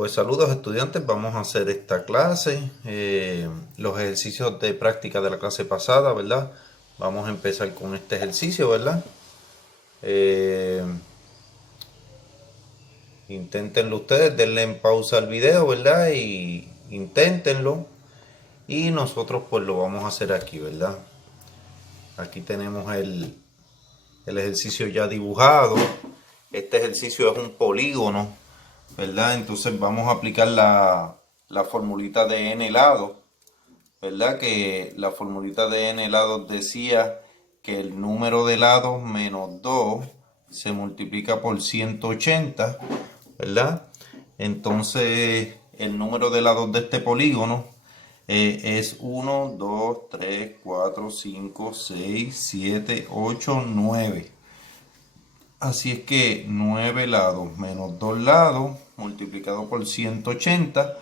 Pues saludos estudiantes, vamos a hacer esta clase, los ejercicios de práctica de la clase pasada, ¿verdad? Vamos a empezar con este ejercicio, ¿verdad? Inténtenlo ustedes, denle en pausa al video, ¿verdad? Y inténtenlo. Y nosotros pues lo vamos a hacer aquí, ¿verdad? Aquí tenemos el ejercicio ya dibujado. Este ejercicio es un polígono, ¿verdad? Entonces vamos a aplicar la formulita de n lados, ¿verdad? Que la formulita de n lados decía que el número de lados menos 2 se multiplica por 180, ¿verdad? Entonces el número de lados de este polígono es 1, 2, 3, 4, 5, 6, 7, 8, 9. Así es que 9 lados menos 2 lados multiplicado por 180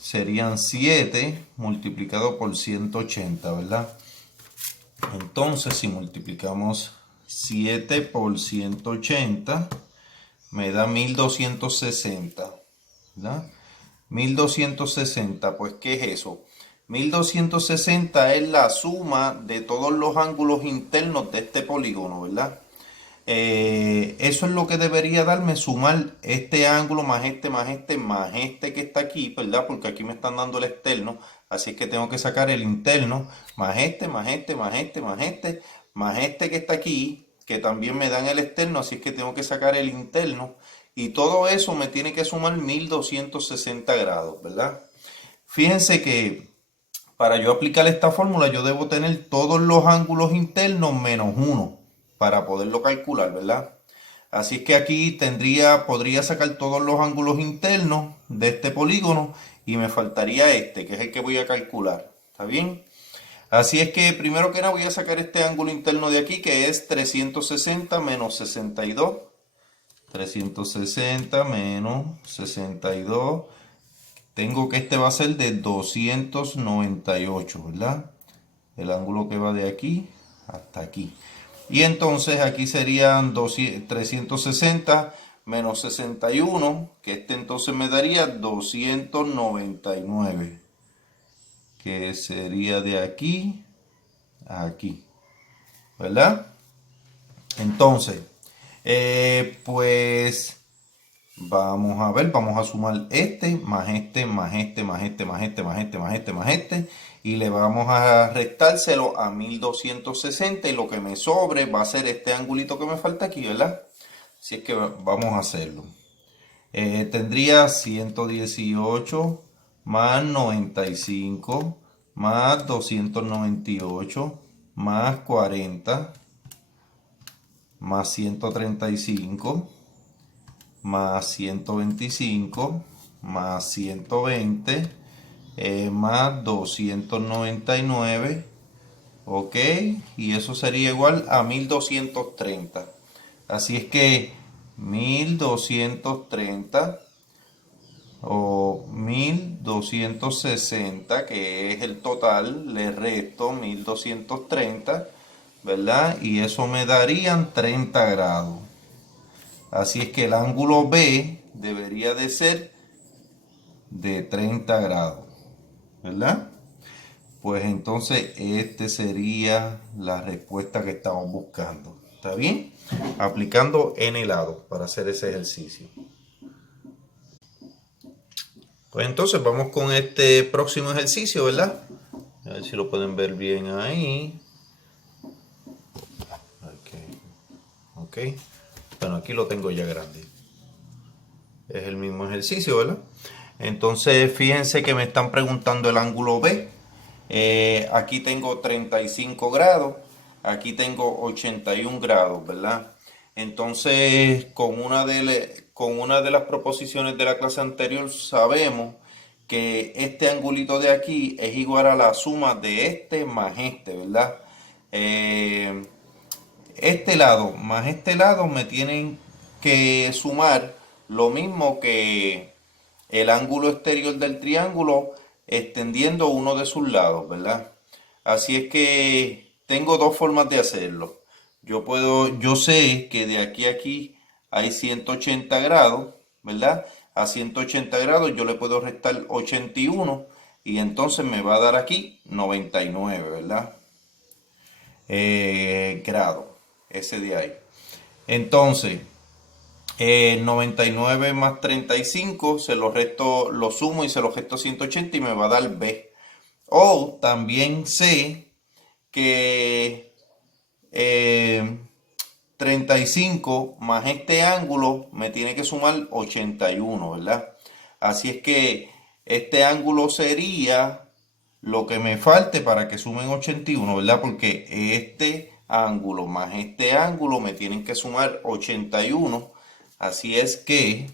serían 7 multiplicado por 180, ¿verdad? Entonces si multiplicamos 7 por 180 me da 1260, ¿verdad? 1260, pues ¿qué es eso? 1260 es la suma de todos los ángulos internos de este polígono, ¿verdad? Eso es lo que debería darme sumar este ángulo más este, más este, más este que está aquí, ¿verdad? Porque aquí me están dando el externo, así que tengo que sacar el interno, más este, más este, más este, más este, más este que está aquí, que también me dan el externo, así es que tengo que sacar el interno, y todo eso me tiene que sumar 1260 grados, ¿verdad? Fíjense que para yo aplicar esta fórmula yo debo tener todos los ángulos internos menos 1 para poderlo calcular, ¿verdad? Así es que aquí podría sacar todos los ángulos internos de este polígono y me faltaría este, que es el que voy a calcular. ¿Está bien? Así es que primero que nada voy a sacar este ángulo interno de aquí, que es 360 menos 62. 360 menos 62. Tengo que este va a ser de 298, ¿verdad? El ángulo que va de aquí hasta aquí. Y entonces aquí serían 360 menos 61, que este entonces me daría 299, que sería de aquí a aquí, ¿verdad? Entonces, pues vamos a ver, vamos a sumar este, más este, más este, más este, más este, más este, más este, más este. Y le vamos a restárselo a 1260 y lo que me sobre va a ser este angulito que me falta aquí, ¿verdad? Así es que vamos a hacerlo. Tendría 118 más 95 más 298 más 40 más 135 más 125 más 120 más 299, ok, y eso sería igual a 1230. Así es que 1230 o 1260, que es el total, le resto 1230, ¿verdad? Y eso me darían 30 grados. Así es que el ángulo B debería de ser de 30 grados, ¿verdad? Pues entonces este sería la respuesta que estamos buscando. ¿Está bien? Aplicando n lado para hacer ese ejercicio. Pues entonces vamos con este próximo ejercicio, ¿verdad? A ver si lo pueden ver bien ahí. Ok. Bueno, aquí lo tengo ya grande. Es el mismo ejercicio, ¿verdad? Entonces fíjense que me están preguntando el ángulo B. Aquí tengo 35 grados, aquí tengo 81 grados, ¿verdad? Entonces con una de las proposiciones de la clase anterior sabemos que este angulito de aquí es igual a la suma de este más este, ¿verdad? Este lado más este lado me tienen que sumar lo mismo que el ángulo exterior del triángulo extendiendo uno de sus lados, ¿verdad? Así es que tengo dos formas de hacerlo. Yo sé que de aquí a aquí hay 180 grados, ¿verdad? a 180 grados, yo le puedo restar 81 y entonces me va a dar aquí 99, ¿verdad? Grado, ese de ahí. Entonces, 99 más 35, se lo resto, lo sumo y se lo resto 180 y me va a dar B. O también sé que 35 más este ángulo me tiene que sumar 81, ¿verdad? Así es que este ángulo sería lo que me falte para que sumen 81, ¿verdad? Porque este ángulo más este ángulo me tienen que sumar 81. Así es que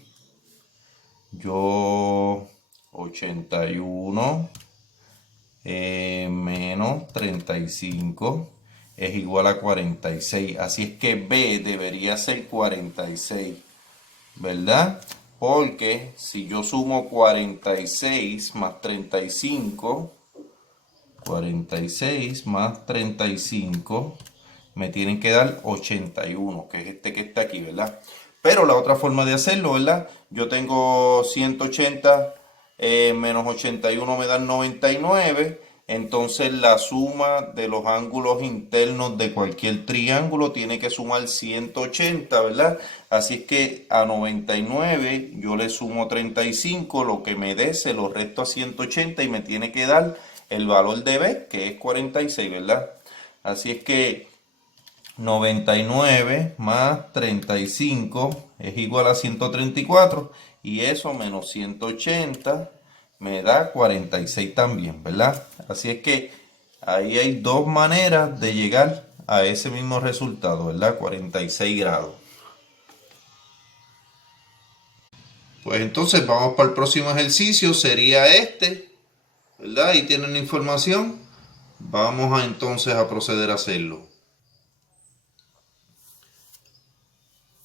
yo 81 menos 35 es igual a 46. Así es que B debería ser 46, ¿verdad? Porque si yo sumo 46 más 35, 46 más 35 me tienen que dar 81, que es este que está aquí, ¿verdad? Pero la otra forma de hacerlo, ¿verdad? Yo tengo 180 menos 81 me dan 99. Entonces la suma de los ángulos internos de cualquier triángulo tiene que sumar 180, ¿verdad? Así es que a 99 yo le sumo 35, lo que me dé se lo resto a 180 y me tiene que dar el valor de B, que es 46, ¿verdad? Así es que 99 más 35 es igual a 134 y eso menos 180 me da 46 también, ¿verdad? Así es que ahí hay dos maneras de llegar a ese mismo resultado, ¿verdad? 46 grados. Pues entonces vamos para el próximo ejercicio, sería este, ¿verdad? Ahí tienen la información. Vamos entonces a proceder a hacerlo.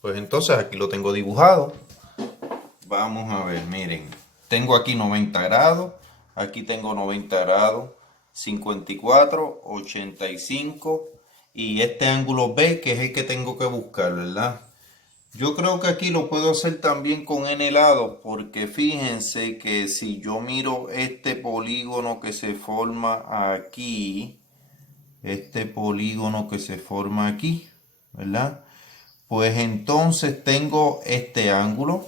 Pues entonces aquí lo tengo dibujado. Vamos a ver, miren. Tengo aquí 90 grados. Aquí tengo 90 grados. 54, 85. Y este ángulo B, que es el que tengo que buscar, ¿verdad? Yo creo que aquí lo puedo hacer también con n lados. Porque fíjense que si yo miro este polígono que se forma aquí. Este polígono que se forma aquí, ¿verdad? Pues entonces tengo este ángulo,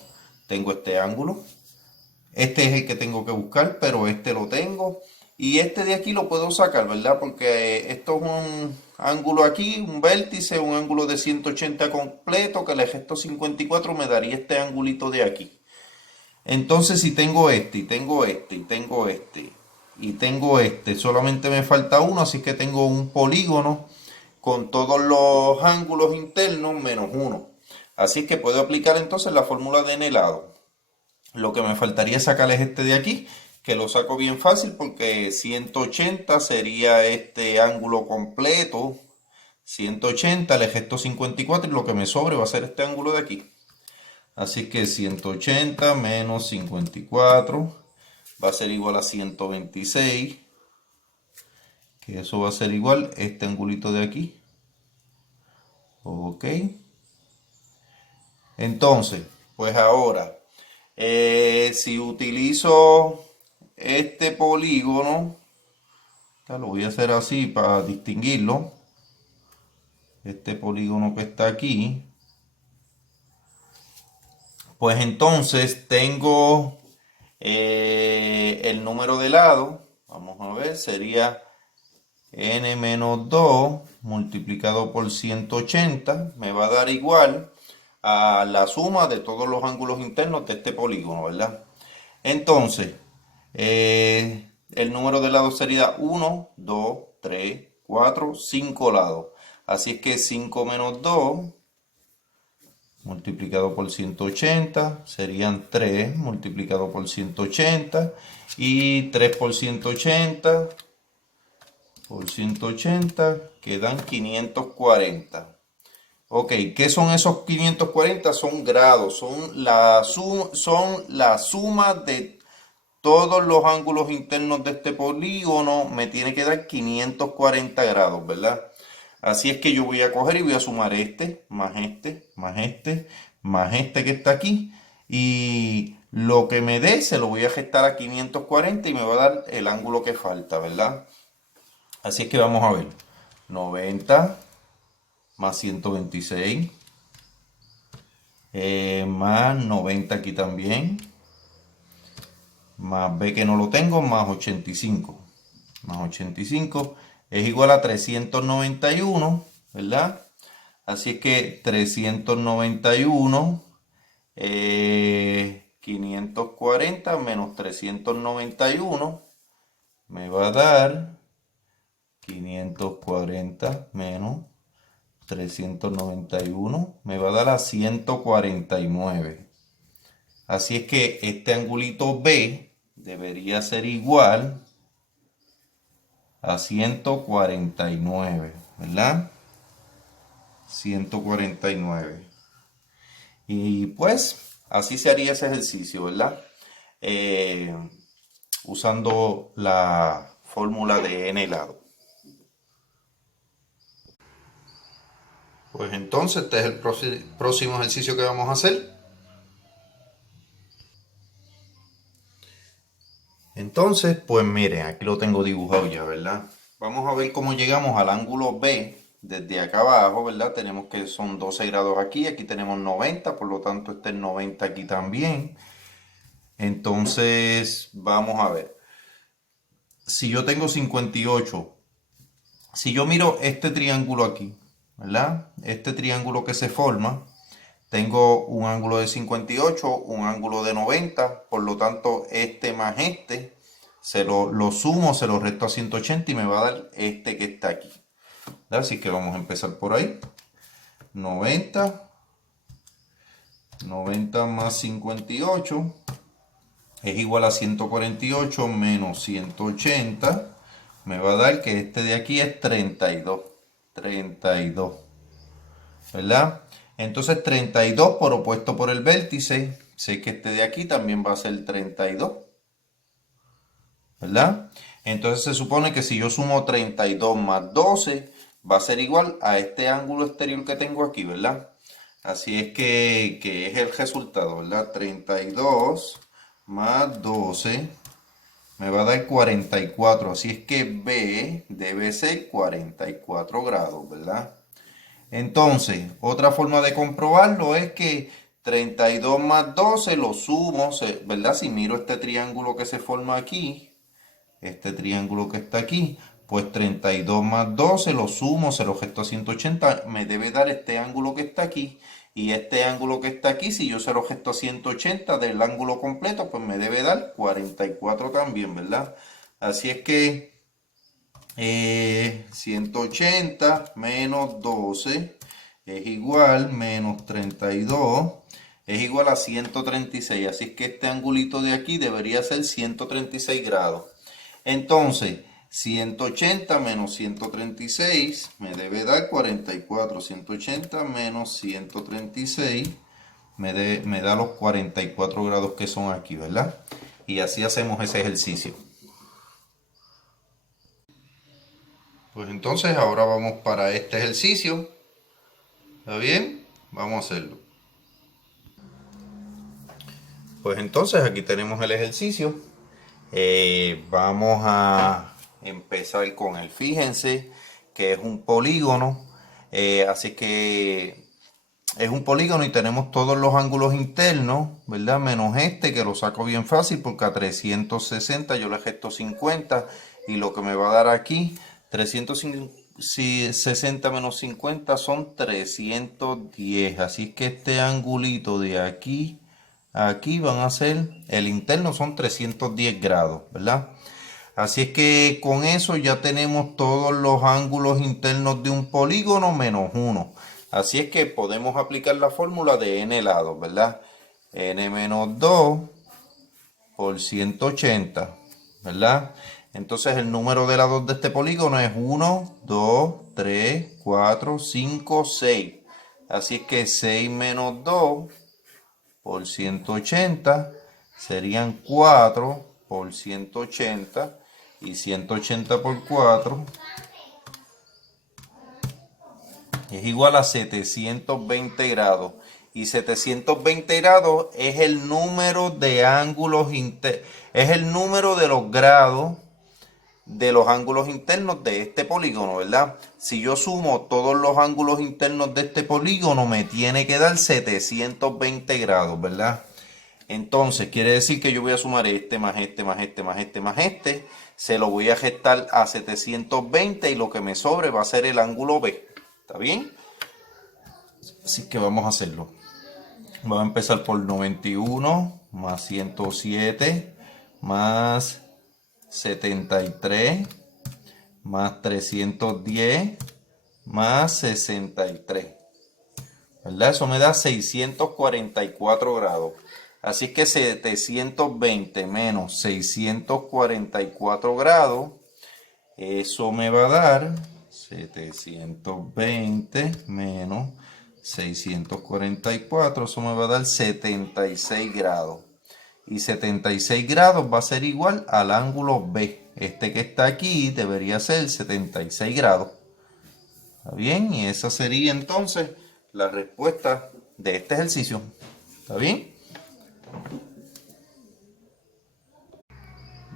este es el que tengo que buscar, pero este lo tengo, y este de aquí lo puedo sacar, ¿verdad? Porque esto es un ángulo aquí, un vértice, un ángulo de 180 completo, que le resto 54 me daría este angulito de aquí. Entonces si tengo este, y tengo este, y tengo este, y tengo este, solamente me falta uno, así que tengo un polígono con todos los ángulos internos menos 1. Así que puedo aplicar entonces la fórmula de n lado. Lo que me faltaría sacar es este de aquí, que lo saco bien fácil porque 180 sería este ángulo completo. 180 le resto 54 y lo que me sobre va a ser este ángulo de aquí. Así que 180 menos 54 va a ser igual a 126. Que eso va a ser igual a este angulito de aquí. Ok. Entonces, pues ahora, si utilizo este polígono, lo voy a hacer así para distinguirlo. Este polígono que está aquí. Pues entonces tengo el número de lado. Vamos a ver, sería n menos 2 multiplicado por 180. Me va a dar igual a la suma de todos los ángulos internos de este polígono, ¿verdad? Entonces, el número de lados sería 1, 2, 3, 4, 5 lados. Así es que 5 menos 2 multiplicado por 180 serían 3 multiplicado por 180 y 3 por 180 quedan 540. Ok, ¿qué son esos 540? Son grados, son la suma de todos los ángulos internos de este polígono. Me tiene que dar 540 grados, ¿verdad? Así es que yo voy a coger y voy a sumar este, más este, más este, más este que está aquí. Y Lo que me dé se lo voy a gestar a 540 y me va a dar el ángulo que falta, ¿verdad? Así es que vamos a ver. 90 más 126. Más 90 aquí también. Más B que no lo tengo, más 85. Más 85 es igual a 391, ¿verdad? Así es que 391, 540 menos 391 me va a dar 540 menos 391 me va a dar a 149. Así es que este angulito B debería ser igual a 149, ¿verdad? 149. Y pues así se haría ese ejercicio, ¿verdad? Usando la fórmula de n lado. Pues entonces este es el próximo ejercicio que vamos a hacer. Entonces, pues miren, aquí lo tengo dibujado ya, ¿verdad? Vamos a ver cómo llegamos al ángulo B desde acá abajo, ¿verdad? Tenemos que son 12 grados aquí, aquí tenemos 90, por lo tanto este es 90 aquí también. Entonces, vamos a ver. Si yo tengo 58, si yo miro este triángulo aquí, ¿verdad? Este triángulo que se forma, tengo un ángulo de 58, un ángulo de 90, por lo tanto este más este, lo sumo, se lo resto a 180 y me va a dar este que está aquí. Así que vamos a empezar por ahí. 90, 90 más 58 es igual a 148 menos 180. Me va a dar que este de aquí es 32. 32. ¿Verdad? Entonces 32 por opuesto por el vértice. Sé que este de aquí también va a ser 32. ¿Verdad? Entonces se supone que si yo sumo 32 más 12 va a ser igual a este ángulo exterior que tengo aquí, ¿verdad? Así es que es el resultado, ¿verdad? 32 más 12 me va a dar 44. Así es que B debe ser 44 grados, ¿verdad? Entonces, otra forma de comprobarlo es que 32 más 12 lo sumo, ¿verdad? Si miro este triángulo que se forma aquí, este triángulo que está aquí, pues 32 más 12 lo sumo, se lo resto a 180, me debe dar este ángulo que está aquí. Y este ángulo que está aquí, si yo se lo resto a 180 del ángulo completo, pues me debe dar 44 también, ¿verdad? Así es que 180 menos 12 es igual, menos 32 es igual a 136. Así es que este angulito de aquí debería ser 136 grados. Entonces, 180 menos 136 me debe dar 44. 180 menos 136 me da los 44 grados que son aquí, ¿verdad? Y así hacemos ese ejercicio. Pues entonces ahora vamos para este ejercicio. ¿Está bien? Vamos a hacerlo. Pues entonces aquí tenemos el ejercicio. Vamos a empezar con él. Fíjense que es un polígono. Así que es un polígono y tenemos todos los ángulos internos, ¿verdad? Menos este que lo saco bien fácil porque a 360 yo le resto 50 y lo que me va a dar aquí 360 menos 50 son 310. Así que este angulito de aquí a aquí van a ser, el interno son 310 grados, ¿verdad? Así es que con eso ya tenemos todos los ángulos internos de un polígono menos 1. Así es que podemos aplicar la fórmula de n lados, ¿verdad? N menos 2 por 180, ¿verdad? Entonces el número de lados de este polígono es 1, 2, 3, 4, 5, 6. Así es que 6 menos 2 por 180 serían 4 por 180 y 180 por 4 es igual a 720 grados. Y 720 grados es el número de ángulos es el número de los grados de los ángulos internos de este polígono, ¿verdad? Si yo sumo todos los ángulos internos de este polígono, me tiene que dar 720 grados, ¿verdad? Entonces, quiere decir que yo voy a sumar este más este más este más este más este. Se lo voy a restar a 720 y lo que me sobre va a ser el ángulo B. ¿Está bien? Así que vamos a hacerlo. Vamos a empezar por 91 más 107 más 73 más 310 más 63. ¿Verdad? Eso me da 644 grados. Así que 720 menos 644 grados, eso me va a dar 720 menos 644, eso me va a dar 76 grados. Y 76 grados va a ser igual al ángulo B. Este que está aquí debería ser 76 grados. ¿Está bien? Y esa sería entonces la respuesta de este ejercicio. ¿Está bien?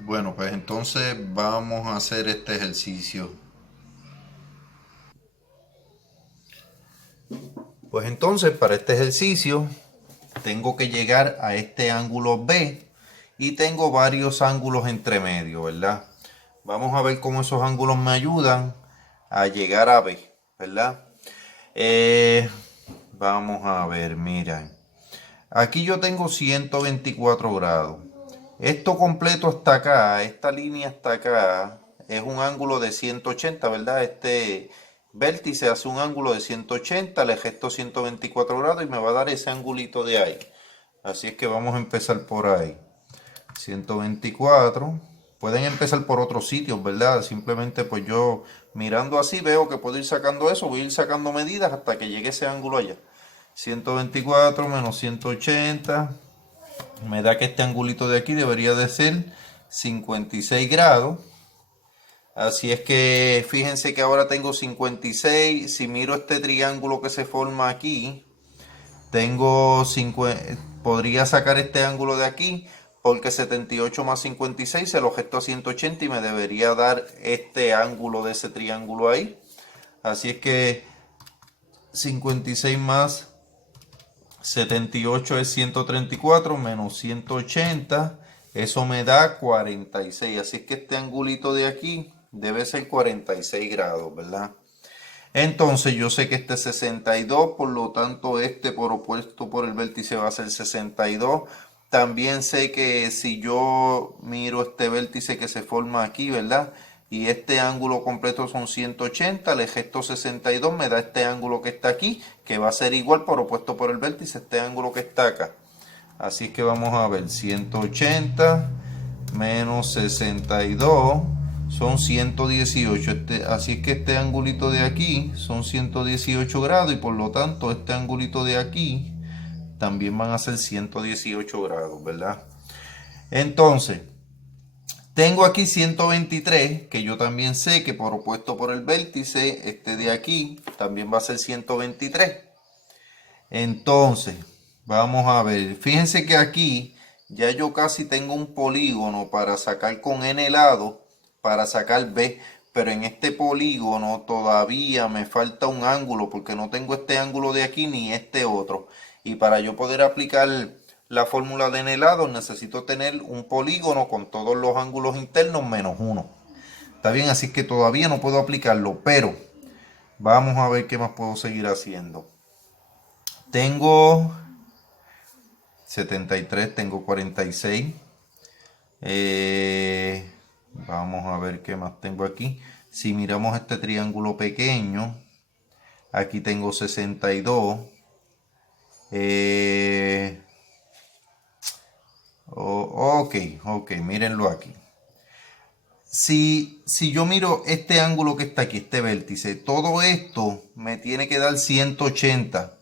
Bueno, pues entonces vamos a hacer este ejercicio. Pues entonces para este ejercicio tengo que llegar a este ángulo B y tengo varios ángulos entre medio, ¿verdad? Vamos a ver cómo esos ángulos me ayudan a llegar a B, ¿verdad? Vamos a ver, miren. Aquí yo tengo 124 grados. Esto completo hasta acá, esta línea hasta acá, es un ángulo de 180, ¿verdad? Este vértice hace un ángulo de 180, le resto 124 grados y me va a dar ese angulito de ahí. Así es que vamos a empezar por ahí. 124. Pueden empezar por otros sitios, ¿verdad? Simplemente pues yo mirando así veo que puedo ir sacando eso, voy a ir sacando medidas hasta que llegue ese ángulo allá. 124 menos 180 me da que este angulito de aquí debería de ser 56 grados. Así es que fíjense que ahora tengo 56. Si miro este triángulo que se forma aquí, tengo podría sacar este ángulo de aquí, porque 78 más 56 se lo resto a 180 y me debería dar este ángulo de ese triángulo ahí. Así es que 56 más 78 es 134 menos 180, eso me da 46. Así es que este angulito de aquí debe ser 46 grados, ¿verdad? Entonces yo sé que este es 62, por lo tanto este por opuesto por el vértice va a ser 62. También sé que si yo miro este vértice que se forma aquí, ¿verdad? Y este ángulo completo son 180, le resto 62, me da este ángulo que está aquí, que va a ser igual por opuesto por el vértice, este ángulo que está acá. Así que vamos a ver, 180 menos 62 son 118. Así es que este angulito de aquí son 118 grados y por lo tanto este angulito de aquí también van a ser 118 grados, ¿verdad? Entonces, tengo aquí 123, que yo también sé que por opuesto por el vértice, este de aquí también va a ser 123. Entonces, vamos a ver. Fíjense que aquí ya yo casi tengo un polígono para sacar con n lado, para sacar B. Pero en este polígono todavía me falta un ángulo porque no tengo este ángulo de aquí ni este otro. Y para yo poder aplicar la fórmula de n lado necesito tener un polígono con todos los ángulos internos menos 1. Está bien, así que todavía no puedo aplicarlo, pero vamos a ver qué más puedo seguir haciendo. Tengo 73, tengo 46. Vamos a ver qué más tengo aquí. Si miramos este triángulo pequeño, aquí tengo 62. Ok, mírenlo aquí. Si yo miro este ángulo que está aquí, este vértice, todo esto me tiene que dar 180.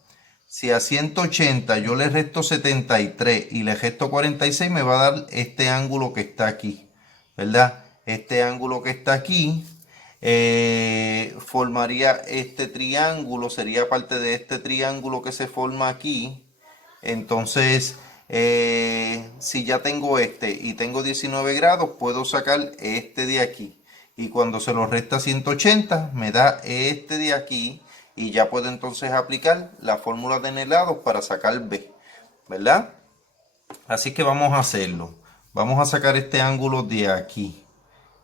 Si a 180 yo le resto 73 y le resto 46, me va a dar este ángulo que está aquí, ¿verdad? Este ángulo que está aquí formaría este triángulo, sería parte de este triángulo que se forma aquí, Entonces, si ya tengo este y tengo 19 grados, puedo sacar este de aquí. Y cuando se lo resta 180, me da este de aquí. Y ya puedo entonces aplicar la fórmula de Nelados para sacar B, ¿verdad? Así que vamos a hacerlo. Vamos a sacar este ángulo de aquí,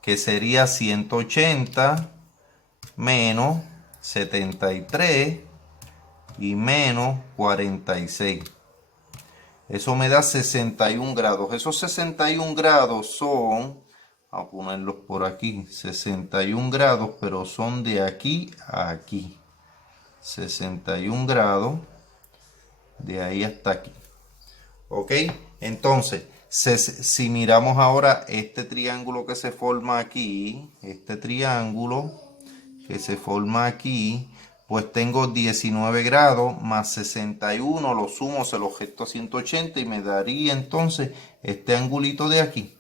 que sería 180 menos 73 y menos 46. Eso me da 61 grados. Esos 61 grados son, vamos a ponerlos por aquí, 61 grados, pero son de aquí a aquí. 61 grados, de ahí hasta aquí. ¿Ok? Entonces, si miramos ahora este triángulo que se forma aquí, este triángulo que se forma aquí, pues tengo 19 grados más 61, lo sumo, se lo gesto a 180 y me daría entonces este angulito de aquí.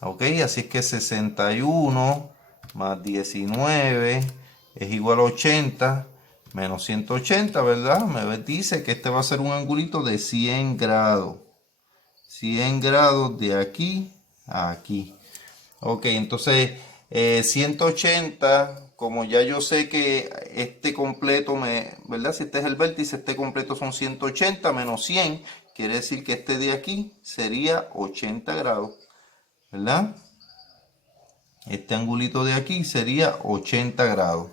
Ok, así es que 61 más 19 es igual a 80 menos 180, ¿verdad? Me dice que este va a ser un angulito de 100 grados. 100 grados de aquí a aquí. Ok, entonces 180, como ya yo sé que este completo ¿verdad? Si este es el vértice, este completo son 180 menos 100, quiere decir que este de aquí sería 80 grados, ¿verdad? Este angulito de aquí sería 80 grados.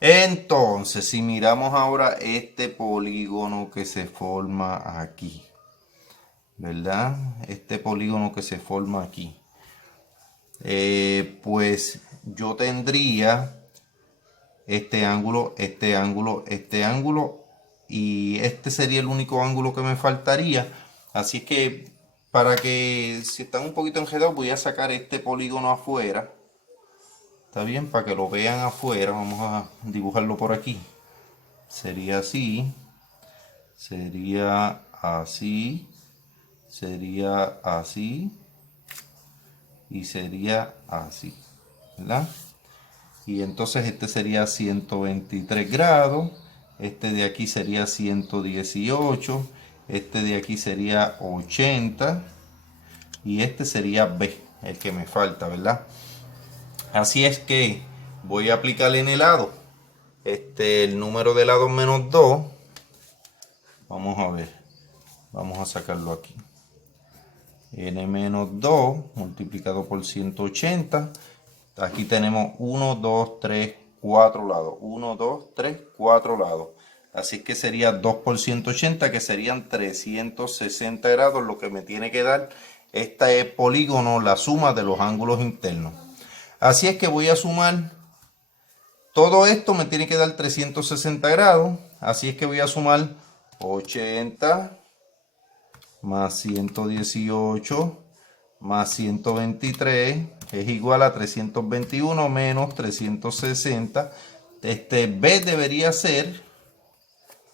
Entonces, si miramos ahora este polígono que se forma aquí, ¿verdad? Este polígono que se forma aquí. Pues yo tendría este ángulo, este ángulo, este ángulo y este sería el único ángulo que me faltaría. Así es que para que si están un poquito enredados voy a sacar este polígono afuera. Está bien, para que lo vean afuera, vamos a dibujarlo por aquí. Sería así, sería así, sería así y sería así, ¿verdad? Y entonces este sería 123 grados, este de aquí sería 118, este de aquí sería 80 y este sería B, el que me falta, ¿verdad? Así es que voy a aplicar en el lado el número de lados menos 2. Vamos a ver, vamos a sacarlo aquí. N menos 2 multiplicado por 180. Aquí tenemos 1, 2, 3, 4 lados. 1, 2, 3, 4 lados. Así que sería 2 por 180, que serían 360 grados, lo que me tiene que dar este polígono, la suma de los ángulos internos. Así es que voy a sumar. Todo esto me tiene que dar 360 grados. Así es que voy a sumar 80 más 118 más 123 es igual a 321 menos 360. Este B debería ser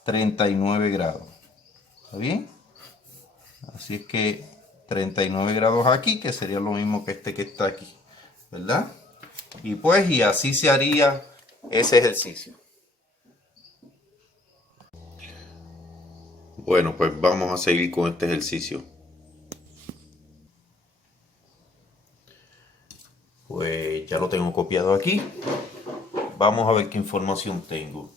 39 grados. ¿Está bien? Así es que 39 grados aquí, que sería lo mismo que este que está aquí, ¿verdad? Y pues, y así se haría ese ejercicio. Bueno, pues vamos a seguir con este ejercicio. Pues ya lo tengo copiado aquí. Vamos a ver qué información tengo.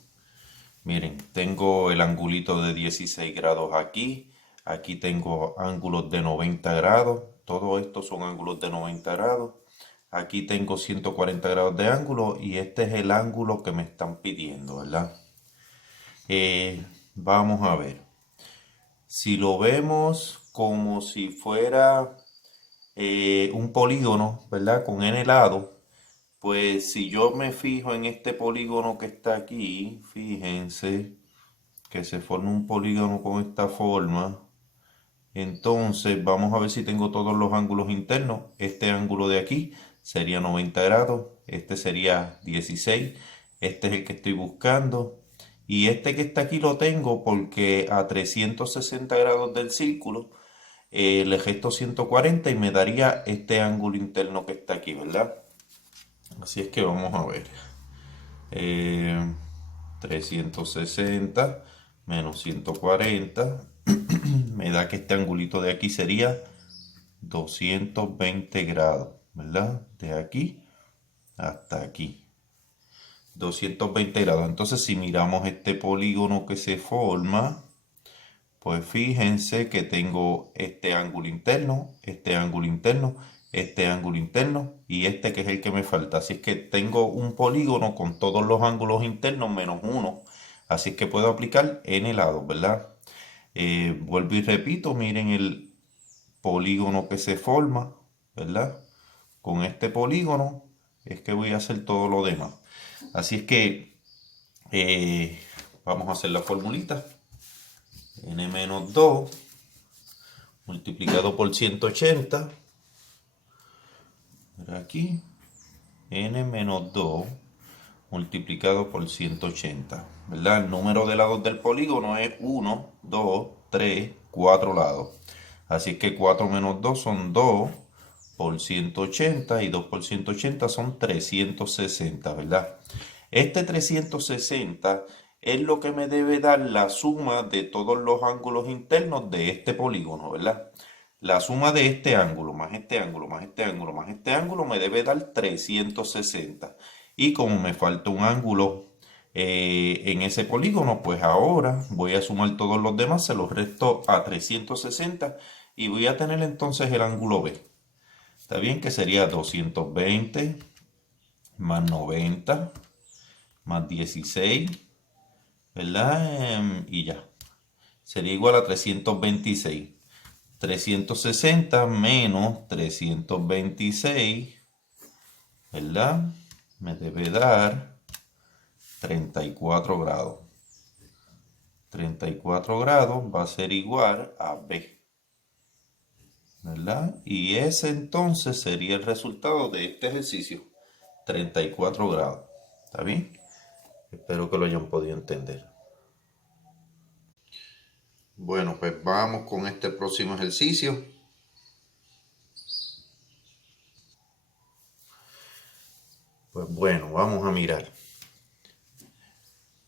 Miren, tengo el angulito de 16 grados aquí. Aquí tengo ángulos de 90 grados. Todo esto son ángulos de 90 grados. Aquí tengo 140 grados de ángulo y este es el ángulo que me están pidiendo, ¿verdad? Vamos a ver. Si lo vemos como si fuera un polígono, ¿verdad? Con n lados, pues si yo me fijo en este polígono que está aquí, fíjense que se forma un polígono con esta forma. Entonces vamos a ver si tengo todos los ángulos internos. Este ángulo de aquí sería 90 grados, este sería 16, este es el que estoy buscando. Y este que está aquí lo tengo porque a 360 grados del círculo le gesto 140 y me daría este ángulo interno que está aquí, ¿verdad? Así es que vamos a ver. 360 menos 140 me da que este angulito de aquí sería 220 grados, ¿verdad? De aquí hasta aquí. 220 grados. Entonces, si miramos este polígono que se forma, pues fíjense que tengo este ángulo interno, este ángulo interno, este ángulo interno y este que es el que me falta. Así es que tengo un polígono con todos los ángulos internos menos uno. Así es que puedo aplicar n lados, ¿verdad? Vuelvo y repito, miren el polígono que se forma, ¿verdad? Con este polígono es que voy a hacer todo lo demás. Así es que vamos a hacer la formulita. N-2 multiplicado por 180. Aquí, N-2 multiplicado por 180. ¿Verdad? El número de lados del polígono es 1, 2, 3, 4 lados. Así que 4 menos 2 son 2 por 180 y 2 por 180 son 360, ¿verdad? Este 360 es lo que me debe dar la suma de todos los ángulos internos de este polígono, ¿verdad? La suma de este ángulo más este ángulo más este ángulo más este ángulo me debe dar 360. Y como me falta un ángulo en ese polígono, pues ahora voy a sumar todos los demás, se los resto a 360 y voy a tener entonces el ángulo B. Está bien, que sería 220 más 90 más 16, ¿verdad? Y ya. Sería igual a 326. 360 menos 326, ¿verdad? Me debe dar 34 grados. 34 grados va a ser igual a B, ¿verdad? Y ese entonces sería el resultado de este ejercicio. 34 grados. ¿Está bien? Espero que lo hayan podido entender. Bueno, pues vamos con este próximo ejercicio. Pues bueno, vamos a mirar.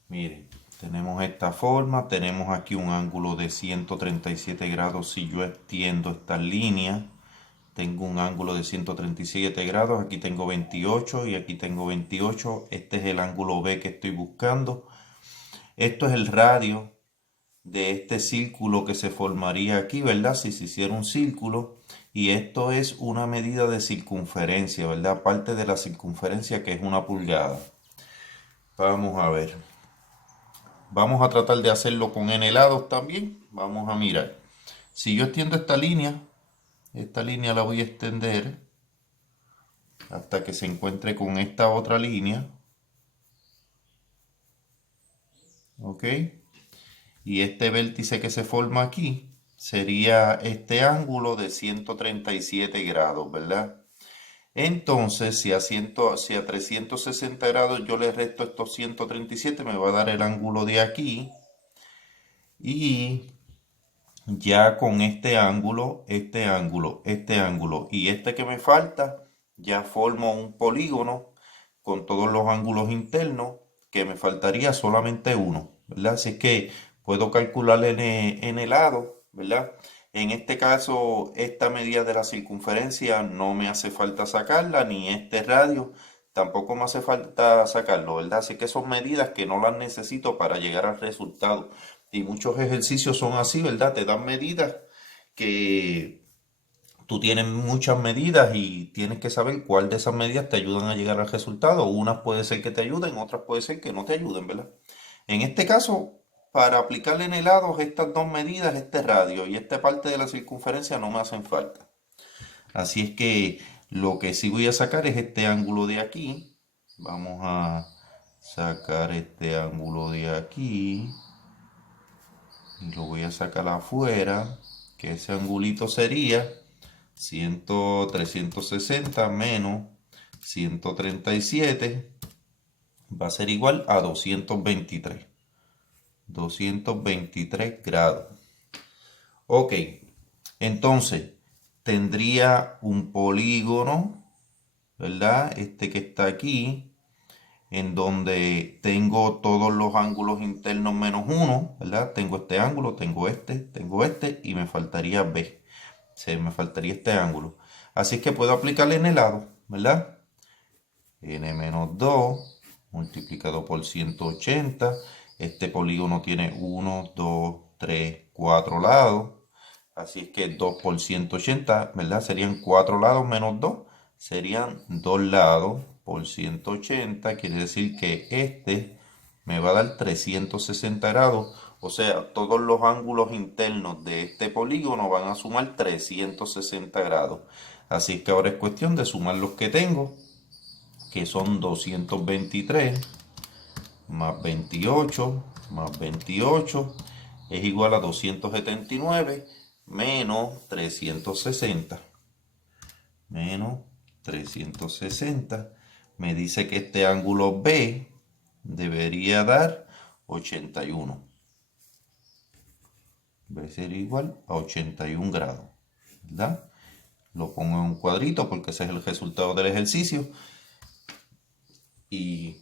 Miren, tenemos esta forma, tenemos aquí un ángulo de 137 grados. Si yo extiendo esta línea, tengo un ángulo de 137 grados. Aquí tengo 28 y aquí tengo 28. Este es el ángulo B que estoy buscando. Esto es el radio de este círculo que se formaría aquí, ¿verdad? Si se hiciera un círculo. Y esto es una medida de circunferencia, ¿verdad? Parte de la circunferencia, que es 1 pulgada. Vamos a ver. Vamos a tratar de hacerlo con n lados también. Vamos a mirar. Si yo extiendo esta línea la voy a extender hasta que se encuentre con esta otra línea. ¿Ok? Y este vértice que se forma aquí sería este ángulo de 137 grados, ¿verdad? Entonces, si a 360 grados yo le resto estos 137, me va a dar el ángulo de aquí. Y ya con este ángulo, este ángulo, este ángulo y este que me falta, ya formo un polígono con todos los ángulos internos, que me faltaría solamente uno, ¿verdad? Así que puedo calcular en el lado, ¿verdad? En este caso, esta medida de la circunferencia no me hace falta sacarla, ni este radio tampoco me hace falta sacarlo, ¿verdad? Así que son medidas que no las necesito para llegar al resultado. Y muchos ejercicios son así, ¿verdad? Te dan medidas que tú tienes muchas medidas y tienes que saber cuál de esas medidas te ayudan a llegar al resultado. Unas puede ser que te ayuden, otras puede ser que no te ayuden, ¿verdad? En este caso, para aplicarle en helados, estas dos medidas, este radio y esta parte de la circunferencia no me hacen falta. Así es que lo que sí voy a sacar es este ángulo de aquí. Vamos a sacar este ángulo de aquí. Y lo voy a sacar afuera, que ese angulito sería 360 menos 137, va a ser igual a 223. 223 grados. Ok, entonces tendría un polígono, ¿verdad? Este que está aquí. en donde tengo todos los ángulos internos menos 1, ¿verdad? Tengo este ángulo, tengo este y me faltaría B. Me faltaría este ángulo. Así que puedo aplicarle en el lado, ¿verdad? n-2 multiplicado por 180. Este polígono tiene 1, 2, 3, 4 lados. Así es que 2 por 180, ¿verdad? Serían 4 lados menos 2. Serían 2 lados por 180. Quiere decir que este me va a dar 360 grados. O sea, todos los ángulos internos de este polígono van a sumar 360 grados. Así que ahora es cuestión de sumar los que tengo, que son 223 más 28 más 28 es igual a 279 menos 360. Menos 360 me dice que este ángulo B debería dar 81. B sería igual a 81 grados, ¿verdad? Lo pongo en un cuadrito porque ese es el resultado del ejercicio. Y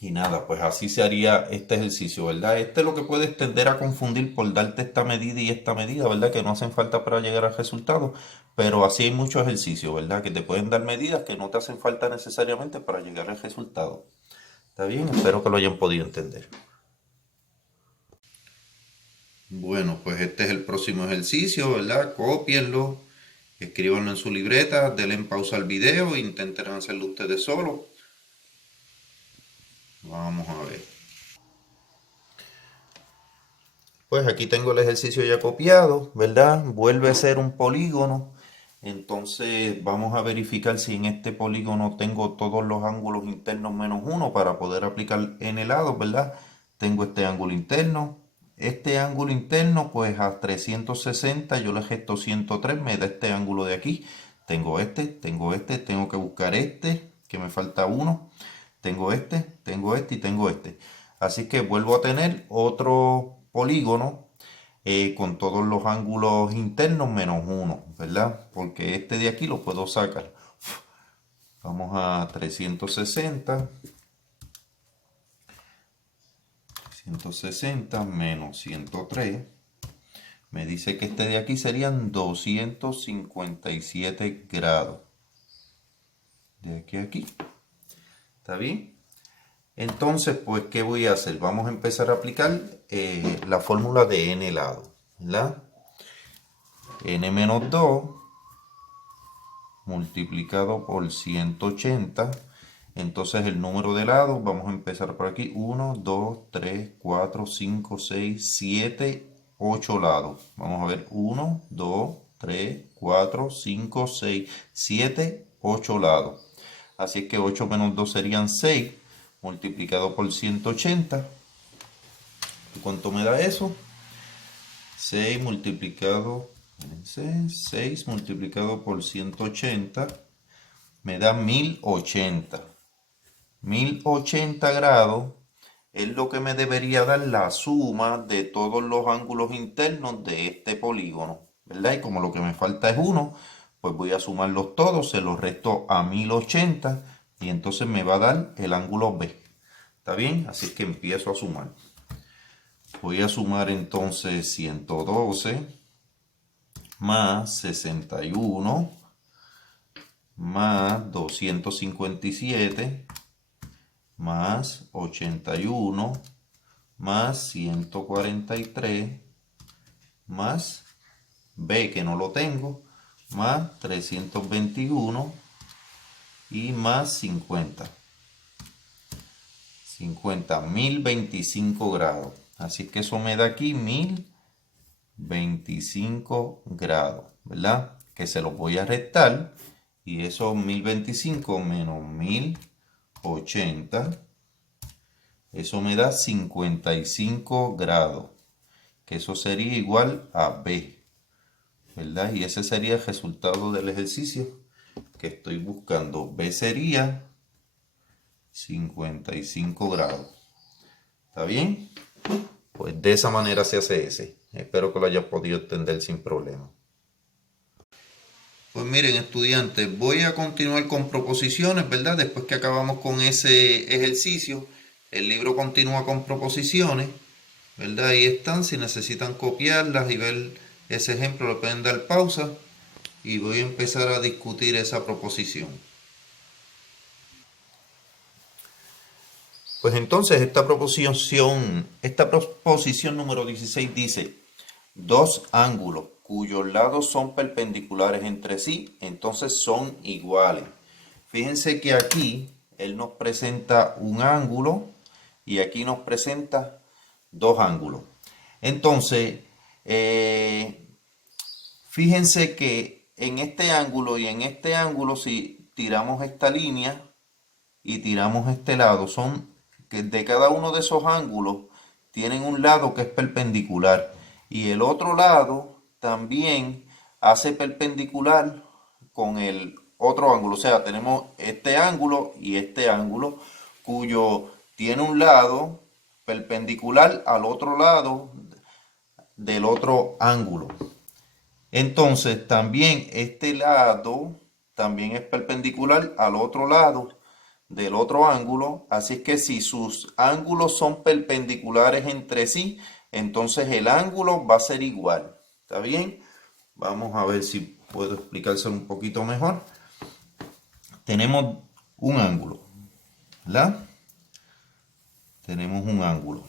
nada, pues así se haría este ejercicio, ¿verdad? Este es lo que puede tender a confundir por darte esta medida y esta medida, ¿verdad? Que no hacen falta para llegar al resultado, pero así hay muchos ejercicios, ¿verdad? Que te pueden dar medidas que no te hacen falta necesariamente para llegar al resultado. ¿Está bien? Espero que lo hayan podido entender. Bueno, pues este es el próximo ejercicio, ¿verdad? Cópienlo, escríbanlo en su libreta, denle en pausa al video e intenten hacerlo ustedes solos. Vamos a ver. Pues aquí tengo el ejercicio ya copiado, ¿verdad? Vuelve a ser un polígono. Entonces vamos a verificar si en este polígono tengo todos los ángulos internos menos 1 para poder aplicar en el lado, ¿verdad? Tengo este ángulo interno. Este ángulo interno, pues a 360 yo le gesto 103, me da este ángulo de aquí. Tengo tengo que buscar este, que me falta uno. Tengo este y tengo este. Así que vuelvo a tener otro polígono con todos los ángulos internos menos 1, ¿verdad? Porque este de aquí lo puedo sacar. Vamos a 360. 160 menos 103. Me dice que este de aquí serían 257 grados. De aquí a aquí. ¿Está bien? Entonces, pues, ¿qué voy a hacer? Vamos a empezar a aplicar la fórmula de n lado, ¿verdad? n-2 multiplicado por 180. Entonces, el número de lados, vamos a empezar por aquí. 1, 2, 3, 4, 5, 6, 7, 8 lados. Vamos a ver. 1, 2, 3, 4, 5, 6, 7, 8 lados. Así es que 8 menos 2 serían 6. Multiplicado por 180. ¿Cuánto me da eso? 6 multiplicado por 180 me da 1080. 1080 grados es lo que me debería dar la suma de todos los ángulos internos de este polígono, ¿verdad? Y como lo que me falta es 1, pues voy a sumarlos todos, se los resto a 1080 y entonces me va a dar el ángulo B. ¿Está bien? Así que empiezo a sumar. Voy a sumar entonces 112 más 61 más 257 más 81 más 143 más B, que no lo tengo, más 321 y más 50. 1025 grados. Así que eso me da aquí 1025 grados, ¿verdad? Que se los voy a restar. Y eso 1025 menos 1080. Eso me da 55 grados. Que eso sería igual a B, ¿verdad? Y ese sería el resultado del ejercicio que estoy buscando. B sería 55 grados. ¿Está bien? Pues de esa manera se hace ese. Espero que lo hayas podido entender sin problema. Pues miren, estudiantes, voy a continuar con proposiciones, ¿verdad? Después que acabamos con ese ejercicio, el libro continúa con proposiciones, ¿verdad? Ahí están, si necesitan copiarlas y ver ese ejemplo, le pueden dar pausa y voy a empezar a discutir esa proposición. Pues entonces esta proposición número 16 dice, dos ángulos cuyos lados son perpendiculares entre sí, entonces son iguales. Fíjense que aquí él nos presenta un ángulo y aquí nos presenta dos ángulos. Entonces, fíjense que en este ángulo y en este ángulo, si tiramos esta línea y tiramos este lado, son que de cada uno de esos ángulos tienen un lado que es perpendicular y el otro lado también hace perpendicular con el otro ángulo. O sea, tenemos este ángulo y este ángulo cuyo tiene un lado perpendicular al otro lado del otro ángulo. Entonces también este lado también es perpendicular al otro lado del otro ángulo. Así que si sus ángulos son perpendiculares entre sí, entonces el ángulo va a ser igual. ¿Está bien? Vamos a ver si puedo explicárselo un poquito mejor. Tenemos un ángulo, ¿verdad? Tenemos un ángulo.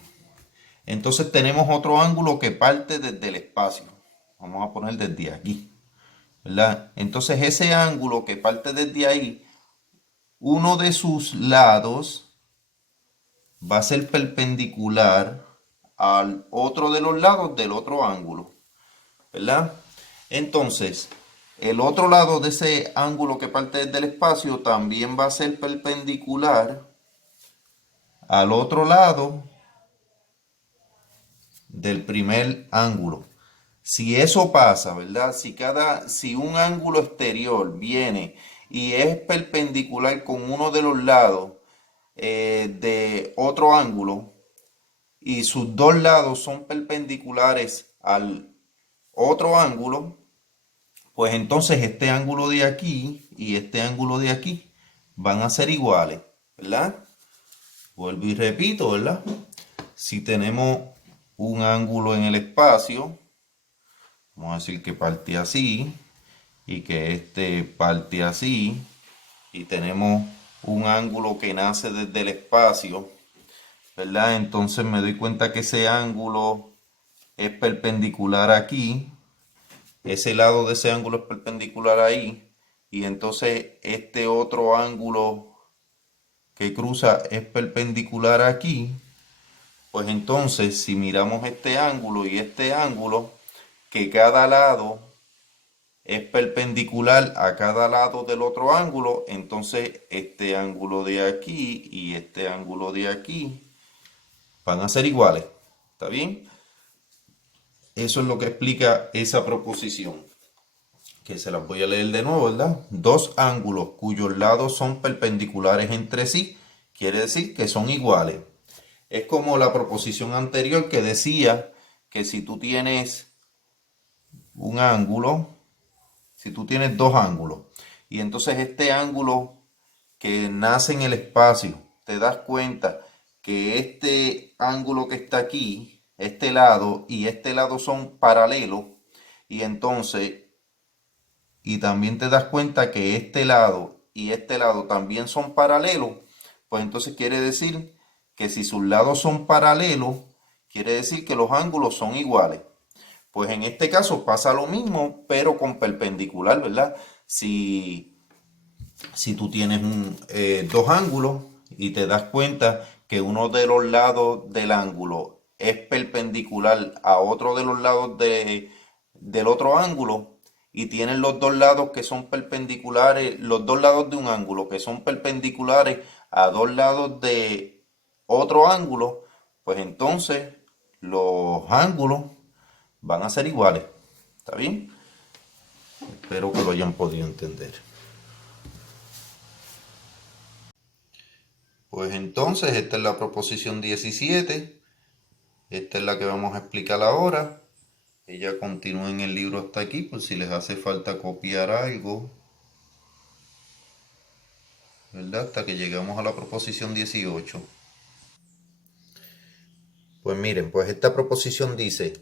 Entonces tenemos otro ángulo que parte desde el espacio. Vamos a poner desde aquí, ¿verdad? Entonces ese ángulo que parte desde ahí, uno de sus lados va a ser perpendicular al otro de los lados del otro ángulo, ¿verdad? Entonces, el otro lado de ese ángulo que parte desde el espacio también va a ser perpendicular al otro lado del primer ángulo. Si eso pasa, ¿verdad? Si un ángulo exterior viene y es perpendicular con uno de los lados de otro ángulo y sus dos lados son perpendiculares al otro ángulo, pues entonces este ángulo de aquí y este ángulo de aquí van a ser iguales, ¿verdad? Vuelvo y repito, ¿verdad? Si tenemos un ángulo en el espacio, vamos a decir que parte así y que este parte así y tenemos un ángulo que nace desde el espacio, ¿verdad? Entonces me doy cuenta que ese ángulo es perpendicular aquí, ese lado de ese ángulo es perpendicular ahí y entonces este otro ángulo que cruza es perpendicular aquí. Pues entonces si miramos este ángulo y este ángulo, que cada lado es perpendicular a cada lado del otro ángulo, entonces este ángulo de aquí y este ángulo de aquí van a ser iguales. ¿Está bien? Eso es lo que explica esa proposición, que se las voy a leer de nuevo, ¿verdad? Dos ángulos cuyos lados son perpendiculares entre sí, quiere decir que son iguales. Es como la proposición anterior que decía que si tú tienes un ángulo, si tú tienes dos ángulos, y entonces este ángulo que nace en el espacio, te das cuenta que este ángulo que está aquí, este lado y este lado son paralelos, y entonces, y también te das cuenta que este lado y este lado también son paralelos, pues entonces quiere decir que si sus lados son paralelos, quiere decir que los ángulos son iguales. Pues en este caso pasa lo mismo, pero con perpendicular, ¿verdad? Si tú tienes dos ángulos y te das cuenta que uno de los lados del ángulo es perpendicular a otro de los lados del otro ángulo y tienes los dos lados que son perpendiculares, los dos lados de un ángulo que son perpendiculares a dos lados de otro ángulo, pues entonces los ángulos van a ser iguales. ¿Está bien? Espero que lo hayan podido entender. Pues entonces esta es la proposición 17. Esta es la que vamos a explicar ahora. Ella continúa en el libro hasta aquí, por si les hace falta copiar algo, ¿verdad? Hasta que llegamos a la proposición 18. Pues miren, pues esta proposición dice,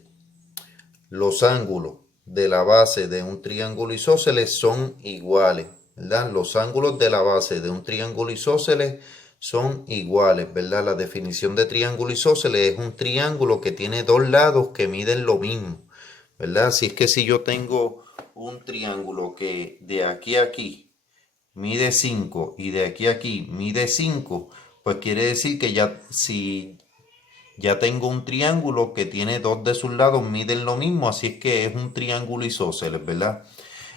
los ángulos de la base de un triángulo isósceles son iguales, ¿verdad? Los ángulos de la base de un triángulo isósceles son iguales, ¿verdad? La definición de triángulo isósceles es un triángulo que tiene dos lados que miden lo mismo, ¿verdad? Así es que si yo tengo un triángulo que de aquí a aquí mide 5 y de aquí a aquí mide 5, pues quiere decir que ya tengo un triángulo que tiene dos de sus lados, miden lo mismo, así es que es un triángulo isósceles, ¿verdad?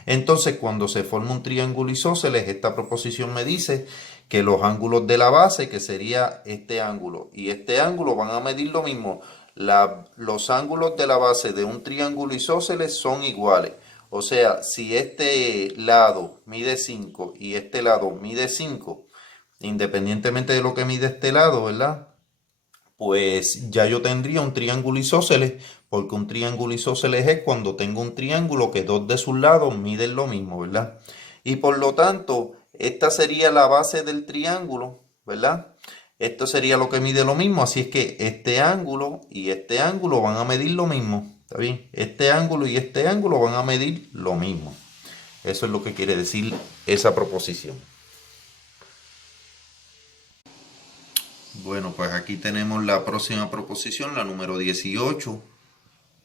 Entonces, cuando se forma un triángulo isósceles, esta proposición me dice que los ángulos de la base, que sería este ángulo y este ángulo, van a medir lo mismo. Los ángulos de la base de un triángulo isósceles son iguales. O sea, si este lado mide 5 y este lado mide 5, independientemente de lo que mide este lado, ¿verdad? Pues ya yo tendría un triángulo isósceles, porque un triángulo isósceles es cuando tengo un triángulo que dos de sus lados miden lo mismo, ¿verdad? Y por lo tanto, esta sería la base del triángulo, ¿verdad? Esto sería lo que mide lo mismo, así es que este ángulo y este ángulo van a medir lo mismo, ¿está bien? Este ángulo y este ángulo van a medir lo mismo. Eso es lo que quiere decir esa proposición. Bueno, pues aquí tenemos la próxima proposición, la número 18,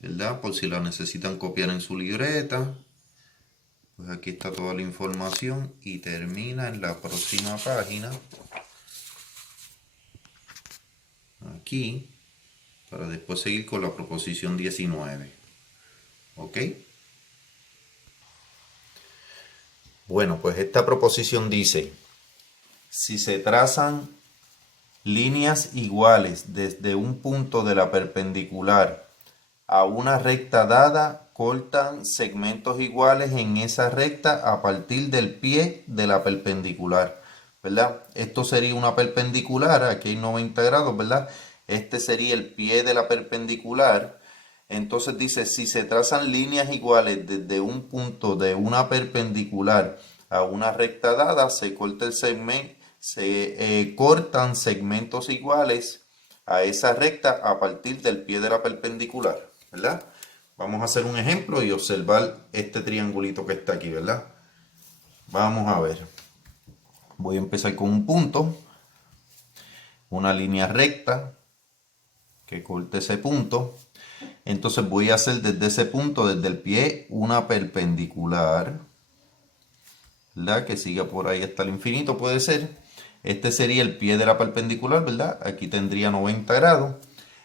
¿verdad? Por si la necesitan copiar en su libreta. Pues aquí está toda la información y termina en la próxima página. Aquí, para después seguir con la proposición 19. ¿Ok? Bueno, pues esta proposición dice, si se trazan líneas iguales desde un punto de la perpendicular a una recta dada, cortan segmentos iguales en esa recta a partir del pie de la perpendicular, ¿verdad? Esto sería una perpendicular, aquí hay 90 grados, ¿verdad? Este sería el pie de la perpendicular. Entonces dice, si se trazan líneas iguales desde un punto de una perpendicular a una recta dada, se corta el segmento, se cortan segmentos iguales a esa recta a partir del pie de la perpendicular, ¿verdad? Vamos a hacer un ejemplo y observar este triangulito que está aquí, ¿verdad? Vamos a ver. Voy a empezar con un punto, una línea recta que corte ese punto. Entonces voy a hacer desde ese punto, desde el pie, una perpendicular, ¿verdad? Que siga por ahí hasta el infinito, puede ser. Este sería el pie de la perpendicular, ¿verdad? Aquí tendría 90 grados.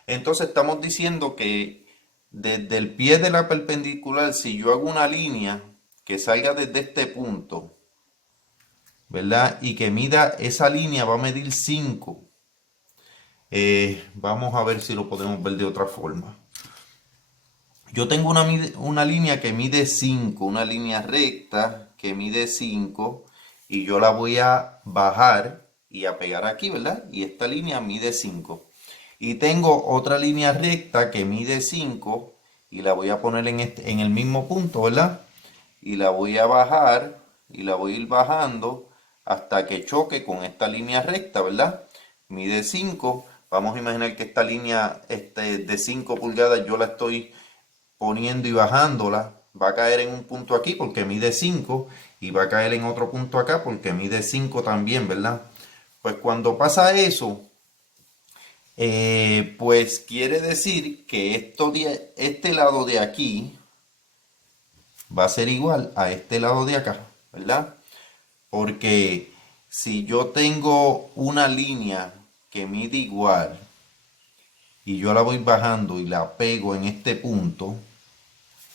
Entonces estamos diciendo que desde el pie de la perpendicular, si yo hago una línea que salga desde este punto, ¿verdad? Y que mida, esa línea va a medir 5. Vamos a ver si lo podemos ver de otra forma. Yo tengo una línea que mide 5, una línea recta que mide 5 y yo la voy a bajar y a pegar aquí, ¿verdad? Y esta línea mide 5. Y tengo otra línea recta que mide 5 y la voy a poner en el mismo punto, ¿verdad? Y la voy a bajar y la voy a ir bajando hasta que choque con esta línea recta, ¿verdad? Mide 5. Vamos a imaginar que esta línea de 5 pulgadas yo la estoy poniendo y bajándola. Va a caer en un punto aquí porque mide 5 y va a caer en otro punto acá porque mide 5 también, ¿verdad? Pues cuando pasa eso, pues quiere decir que este lado de aquí va a ser igual a este lado de acá, ¿verdad? Porque si yo tengo una línea que mide igual y yo la voy bajando y la pego en este punto,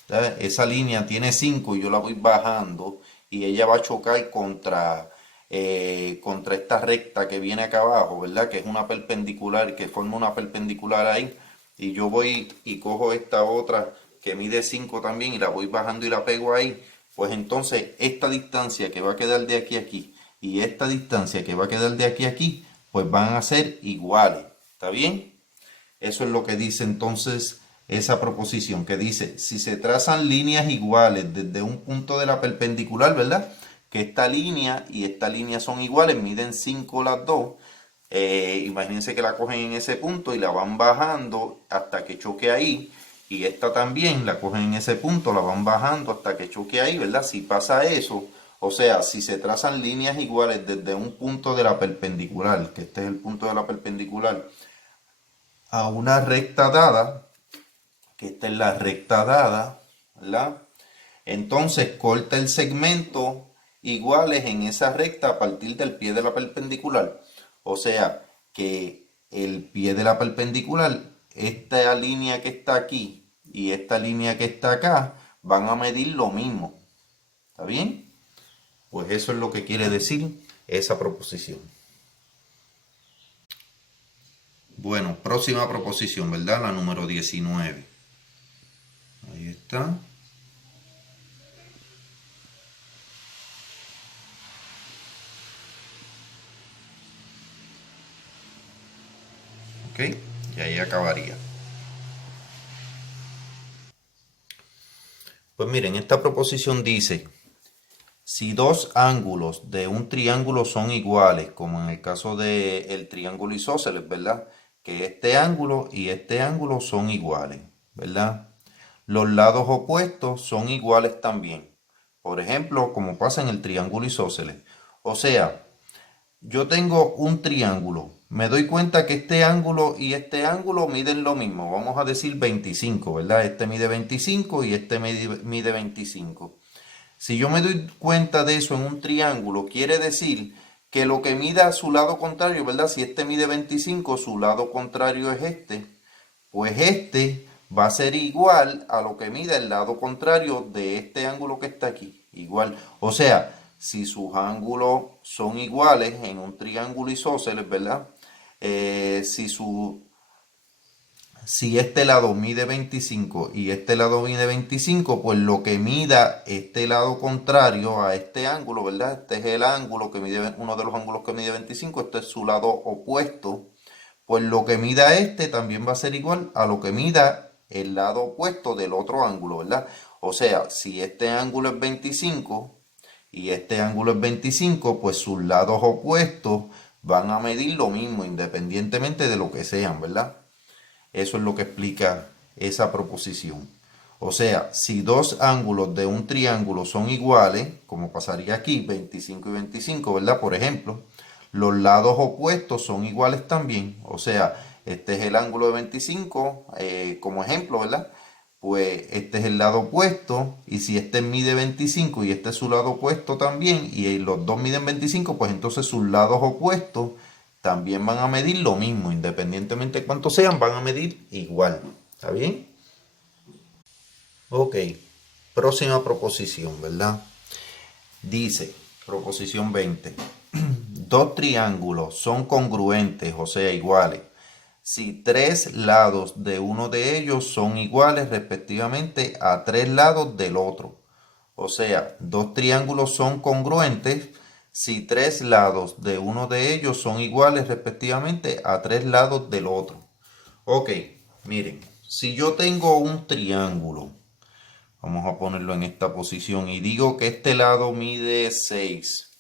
¿sabes? Esa línea tiene 5 y yo la voy bajando y ella va a chocar contra esta recta que viene acá abajo, ¿verdad? Que es una perpendicular, que forma una perpendicular ahí. Y yo voy y cojo esta otra que mide 5 también y la voy bajando y la pego ahí. Pues entonces esta distancia que va a quedar de aquí a aquí y esta distancia que va a quedar de aquí a aquí, pues van a ser iguales. ¿Está bien? Eso es lo que dice entonces esa proposición que dice, si se trazan líneas iguales desde un punto de la perpendicular, ¿verdad? Que esta línea y esta línea son iguales, miden 5 las dos. Imagínense que la cogen en ese punto y la van bajando hasta que choque ahí. Y esta también la cogen en ese punto, la van bajando hasta que choque ahí, ¿verdad? Si pasa eso, o sea, si se trazan líneas iguales desde un punto de la perpendicular, que este es el punto de la perpendicular, a una recta dada, que esta es la recta dada, ¿verdad? Entonces corta el segmento iguales en esa recta a partir del pie de la perpendicular. O sea que el pie de la perpendicular, esta línea que está aquí y esta línea que está acá, van a medir lo mismo. ¿Está bien? Pues eso es lo que quiere decir esa proposición. Bueno, próxima proposición, ¿verdad? La número 19. Ahí está. Ok, y ahí acabaría. Pues miren, esta proposición dice, si dos ángulos de un triángulo son iguales, como en el caso del triángulo isósceles, ¿verdad? Que este ángulo y este ángulo son iguales, ¿verdad? Los lados opuestos son iguales también. Por ejemplo, como pasa en el triángulo isósceles. O sea, yo tengo un triángulo. Me doy cuenta que este ángulo y este ángulo miden lo mismo. Vamos a decir 25, ¿verdad? Este mide 25 y este mide 25. Si yo me doy cuenta de eso en un triángulo, quiere decir que lo que mida a su lado contrario, ¿verdad? Si este mide 25, su lado contrario es este. Pues este va a ser igual a lo que mide el lado contrario de este ángulo que está aquí. Igual. O sea, si sus ángulos son iguales en un triángulo isósceles, ¿verdad? Si este lado mide 25 y este lado mide 25, pues lo que mida este lado contrario a este ángulo, ¿verdad? Este es el ángulo que mide, uno de los ángulos que mide 25, este es su lado opuesto. Pues lo que mida este también va a ser igual a lo que mida el lado opuesto del otro ángulo, ¿verdad? O sea, si este ángulo es 25 y este ángulo es 25, pues sus lados opuestos van a medir lo mismo independientemente de lo que sean, ¿verdad? Eso es lo que explica esa proposición. O sea, si dos ángulos de un triángulo son iguales, como pasaría aquí, 25 y 25, ¿verdad? Por ejemplo, los lados opuestos son iguales también. O sea, este es el ángulo de 25, como ejemplo, ¿verdad? Pues este es el lado opuesto, y si este mide 25 y este es su lado opuesto también, y los dos miden 25, pues entonces sus lados opuestos también van a medir lo mismo, independientemente de cuántos sean, van a medir igual. ¿Está bien? Ok, próxima proposición, ¿verdad? Dice, proposición 20, dos triángulos son congruentes, o sea, iguales, si tres lados de uno de ellos son iguales respectivamente a tres lados del otro. O sea, dos triángulos son congruentes si tres lados de uno de ellos son iguales respectivamente a tres lados del otro. Ok, miren, si yo tengo un triángulo, vamos a ponerlo en esta posición y digo que este lado mide 6.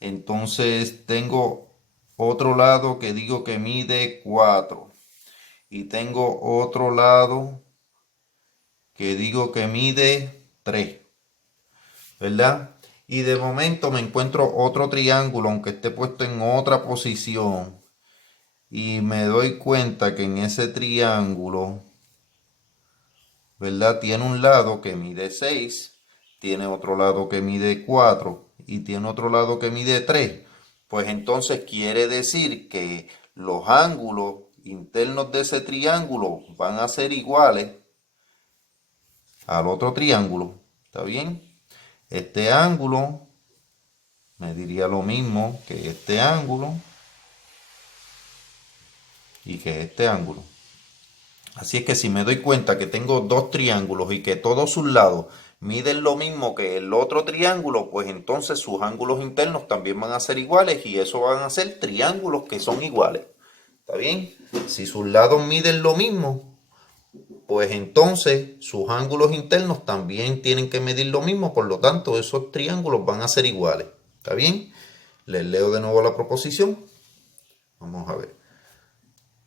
Entonces tengo otro lado que digo que mide 4. Y tengo otro lado que digo que mide 3. ¿Verdad? Y de momento me encuentro otro triángulo, aunque esté puesto en otra posición. Y me doy cuenta que en ese triángulo, ¿verdad? Tiene un lado que mide 6, tiene otro lado que mide 4 y tiene otro lado que mide 3. Pues entonces quiere decir que los ángulos internos de ese triángulo van a ser iguales al otro triángulo. ¿Está bien? Este ángulo me diría lo mismo que este ángulo y que este ángulo. Así es que si me doy cuenta que tengo dos triángulos y que todos sus lados miden lo mismo que el otro triángulo, pues entonces sus ángulos internos también van a ser iguales y eso van a ser triángulos que son iguales. ¿Está bien? Si sus lados miden lo mismo, pues entonces sus ángulos internos también tienen que medir lo mismo, por lo tanto esos triángulos van a ser iguales. ¿Está bien? Les leo de nuevo la proposición. Vamos a ver.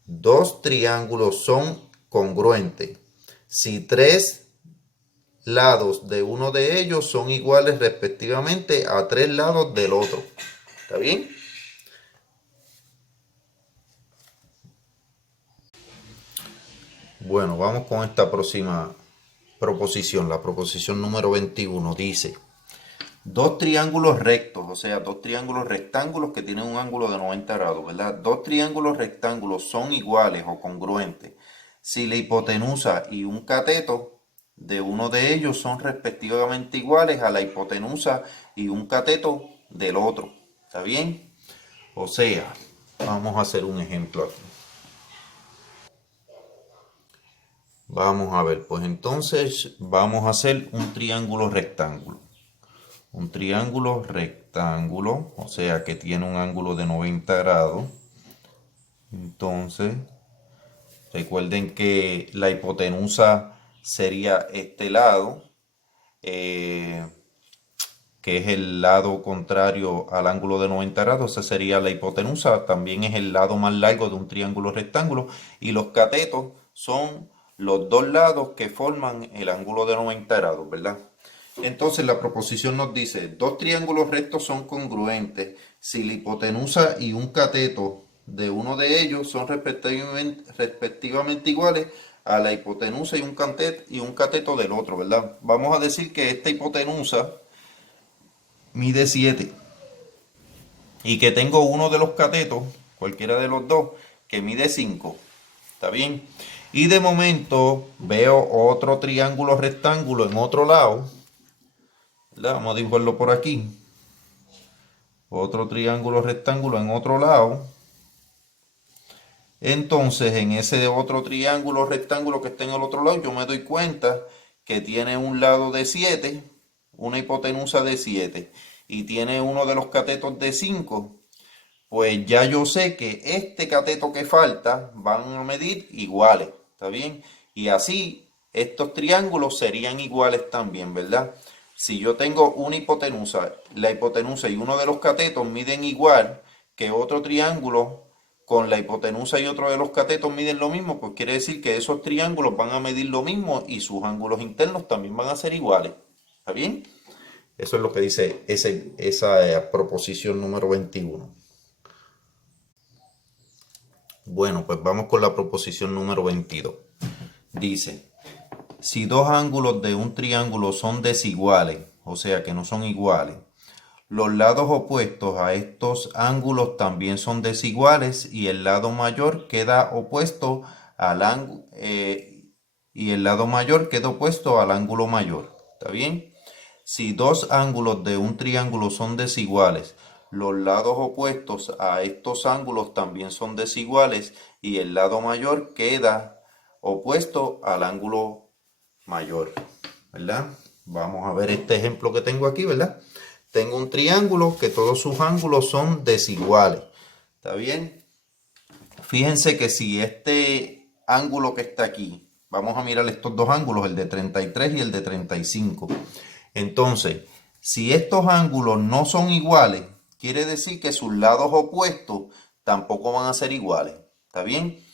Dos triángulos son congruentes si tres lados de uno de ellos son iguales respectivamente a tres lados del otro. ¿Está bien? Bueno, vamos con esta próxima proposición. La proposición número 21 dice: dos triángulos rectos, o sea, dos triángulos rectángulos que tienen un ángulo de 90 grados, ¿verdad? Dos triángulos rectángulos son iguales o congruentes si la hipotenusa y un cateto de uno de ellos son respectivamente iguales a la hipotenusa y un cateto del otro. ¿Está bien? O sea, vamos a hacer un ejemplo aquí. Vamos a ver, pues entonces vamos a hacer un triángulo rectángulo. Un triángulo rectángulo, o sea que tiene un ángulo de 90 grados. Entonces, recuerden que la hipotenusa sería este lado, que es el lado contrario al ángulo de 90 grados. Esa sería la hipotenusa. También es el lado más largo de un triángulo rectángulo. Y los catetos son los dos lados que forman el ángulo de 90 grados, ¿verdad? Entonces la proposición nos dice, dos triángulos rectos son congruentes si la hipotenusa y un cateto de uno de ellos son respectivamente iguales a la hipotenusa y un cateto del otro, ¿verdad? Vamos a decir que esta hipotenusa mide 7 y que tengo uno de los catetos, cualquiera de los dos, que mide 5. ¿Está bien? Y de momento veo otro triángulo rectángulo en otro lado. Vamos a dibujarlo por aquí. Otro triángulo rectángulo en otro lado. Entonces, en ese otro triángulo rectángulo que está en el otro lado, yo me doy cuenta que tiene un lado de 7, una hipotenusa de 7, y tiene uno de los catetos de 5. Pues ya yo sé que este cateto que falta van a medir iguales. ¿Está bien? Y así estos triángulos serían iguales también, ¿verdad? Si yo tengo una hipotenusa, la hipotenusa y uno de los catetos miden igual que otro triángulo con la hipotenusa y otro de los catetos miden lo mismo, pues quiere decir que esos triángulos van a medir lo mismo y sus ángulos internos también van a ser iguales. ¿Está bien? Eso es lo que dice esa proposición número 21. Bueno, pues vamos con la proposición número 22. Dice, si dos ángulos de un triángulo son desiguales, o sea que no son iguales, los lados opuestos a estos ángulos también son desiguales y el lado mayor queda opuesto al ángulo mayor. ¿Está bien? Si dos ángulos de un triángulo son desiguales, los lados opuestos a estos ángulos también son desiguales y el lado mayor queda opuesto al ángulo mayor, ¿verdad? Vamos a ver este ejemplo que tengo aquí, ¿verdad? Tengo un triángulo que todos sus ángulos son desiguales. ¿Está bien? Fíjense que si este ángulo que está aquí, vamos a mirar estos dos ángulos, el de 33 y el de 35. Entonces, si estos ángulos no son iguales, quiere decir que sus lados opuestos tampoco van a ser iguales. ¿Está bien?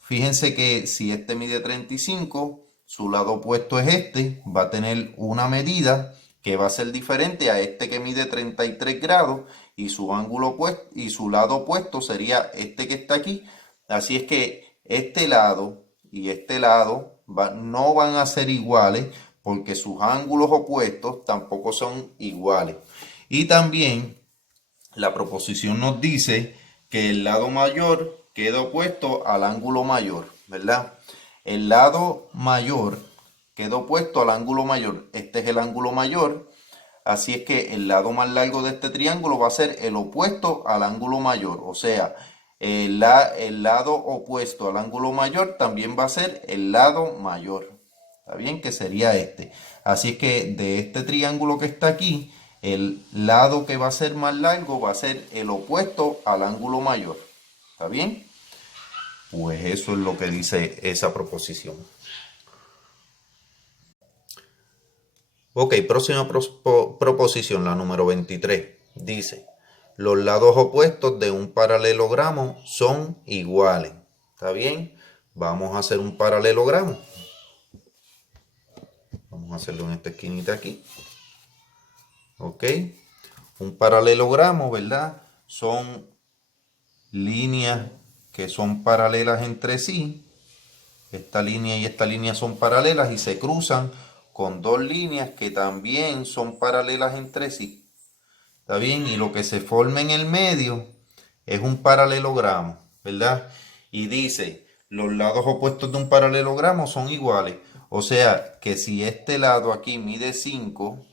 Fíjense que si este mide 35, su lado opuesto es este, va a tener una medida que va a ser diferente a este que mide 33 grados y su ángulo opuesto y su lado opuesto sería este que está aquí. Así es que este lado y este lado no van a ser iguales porque sus ángulos opuestos tampoco son iguales. Y también la proposición nos dice que el lado mayor queda opuesto al ángulo mayor, ¿verdad? El lado mayor queda opuesto al ángulo mayor. Este es el ángulo mayor. Así es que el lado más largo de este triángulo va a ser el opuesto al ángulo mayor. O sea, el lado opuesto al ángulo mayor también va a ser el lado mayor. ¿Está bien? Que sería este. Así es que de este triángulo que está aquí, el lado que va a ser más largo va a ser el opuesto al ángulo mayor. ¿Está bien? Pues eso es lo que dice esa proposición. Ok, próxima proposición, la número 23. Dice, los lados opuestos de un paralelogramo son iguales. ¿Está bien? Vamos a hacer un paralelogramo. Vamos a hacerlo en esta esquinita aquí. Ok. Un paralelogramo, ¿verdad? Son líneas que son paralelas entre sí. Esta línea y esta línea son paralelas y se cruzan con dos líneas que también son paralelas entre sí. ¿Está bien? Y lo que se forma en el medio es un paralelogramo, ¿verdad? Y dice, los lados opuestos de un paralelogramo son iguales. O sea, que si este lado aquí mide 5,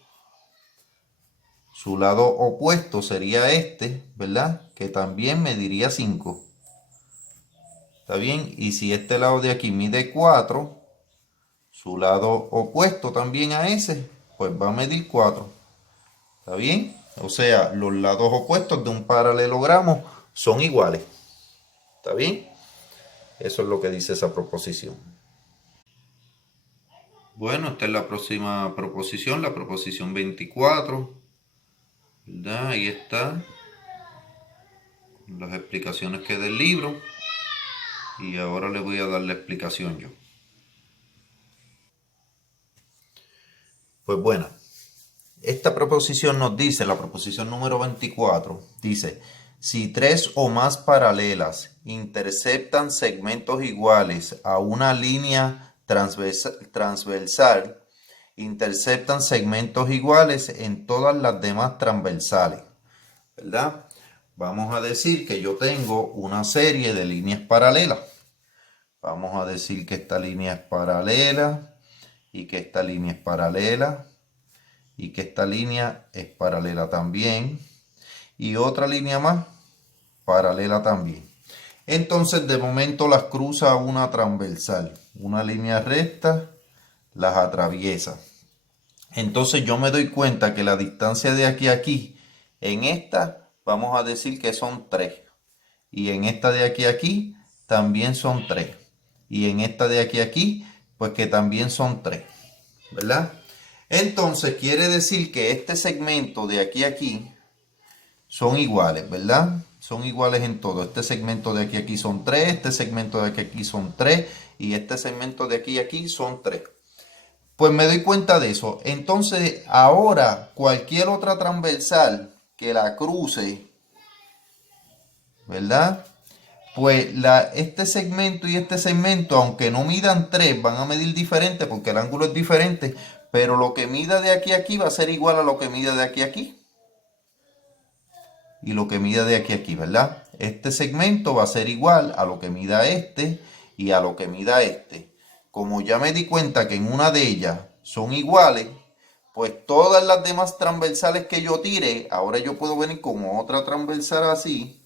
su lado opuesto sería este, ¿verdad? Que también mediría 5. ¿Está bien? Y si este lado de aquí mide 4, su lado opuesto también a ese, pues va a medir 4. ¿Está bien? O sea, los lados opuestos de un paralelogramo son iguales. ¿Está bien? Eso es lo que dice esa proposición. Bueno, esta es la próxima proposición, la proposición 24. ¿Verdad? Ahí está. Las explicaciones que del libro. Y ahora le voy a dar la explicación yo. Pues bueno, esta proposición nos dice, la proposición número 24, dice, si tres o más paralelas interceptan segmentos iguales a una línea transversal, interceptan segmentos iguales en todas las demás transversales, ¿verdad? Vamos a decir que yo tengo una serie de líneas paralelas. Vamos a decir que esta línea es paralela y que esta línea es paralela y que esta línea es paralela también y otra línea más paralela también. Entonces de momento las cruza una transversal, una línea recta las atraviesa. Entonces yo me doy cuenta que la distancia de aquí a aquí, en esta vamos a decir que son 3. Y en esta de aquí a aquí también son 3. Y en esta de aquí a aquí, pues que también son 3. ¿Verdad? Entonces quiere decir que este segmento de aquí a aquí son iguales, ¿verdad? Son iguales en todo. Este segmento de aquí a aquí son 3, este segmento de aquí a aquí son 3 y este segmento de aquí a aquí son 3. Pues me doy cuenta de eso. Entonces ahora cualquier otra transversal que la cruce, ¿verdad? Pues este segmento y este segmento, aunque no midan 3, van a medir diferente porque el ángulo es diferente, pero lo que mida de aquí a aquí va a ser igual a lo que mida de aquí a aquí. Y lo que mida de aquí a aquí, ¿verdad? Este segmento va a ser igual a lo que mida este y a lo que mida este. Como ya me di cuenta que en una de ellas son iguales, pues todas las demás transversales que yo tire, ahora yo puedo venir con otra transversal así,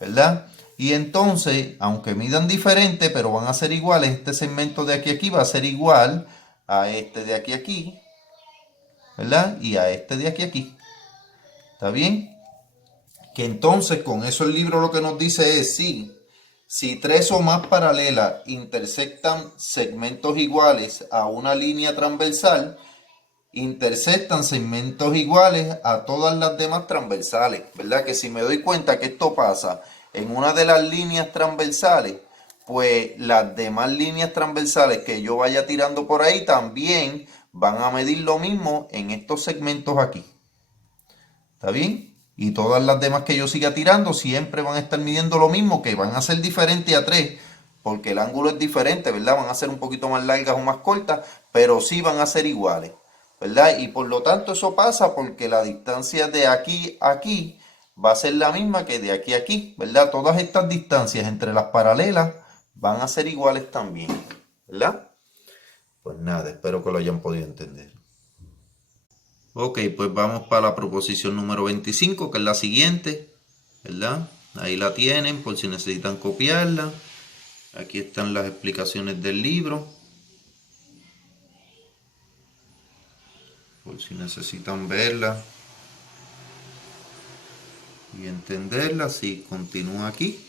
¿verdad? Y entonces, aunque midan diferente, pero van a ser iguales, este segmento de aquí a aquí va a ser igual a este de aquí a aquí, ¿verdad? Y a este de aquí a aquí. ¿Está bien? Que entonces con eso el libro lo que nos dice es si tres o más paralelas intersectan segmentos iguales a una línea transversal, intersectan segmentos iguales a todas las demás transversales, ¿verdad? Que si me doy cuenta que esto pasa en una de las líneas transversales, pues las demás líneas transversales que yo vaya tirando por ahí también van a medir lo mismo en estos segmentos aquí. ¿Está bien? Y todas las demás que yo siga tirando siempre van a estar midiendo lo mismo, que van a ser diferentes a 3, porque el ángulo es diferente, ¿verdad? Van a ser un poquito más largas o más cortas, pero sí van a ser iguales, ¿verdad? Y por lo tanto eso pasa porque la distancia de aquí a aquí va a ser la misma que de aquí a aquí, ¿verdad? Todas estas distancias entre las paralelas van a ser iguales también, ¿verdad? Pues nada, espero que lo hayan podido entender. Ok, pues vamos para la proposición número 25, que es la siguiente, ¿verdad? Ahí la tienen por si necesitan copiarla. Aquí están las explicaciones del libro, por si necesitan verla y entenderla. Sí, continúa aquí.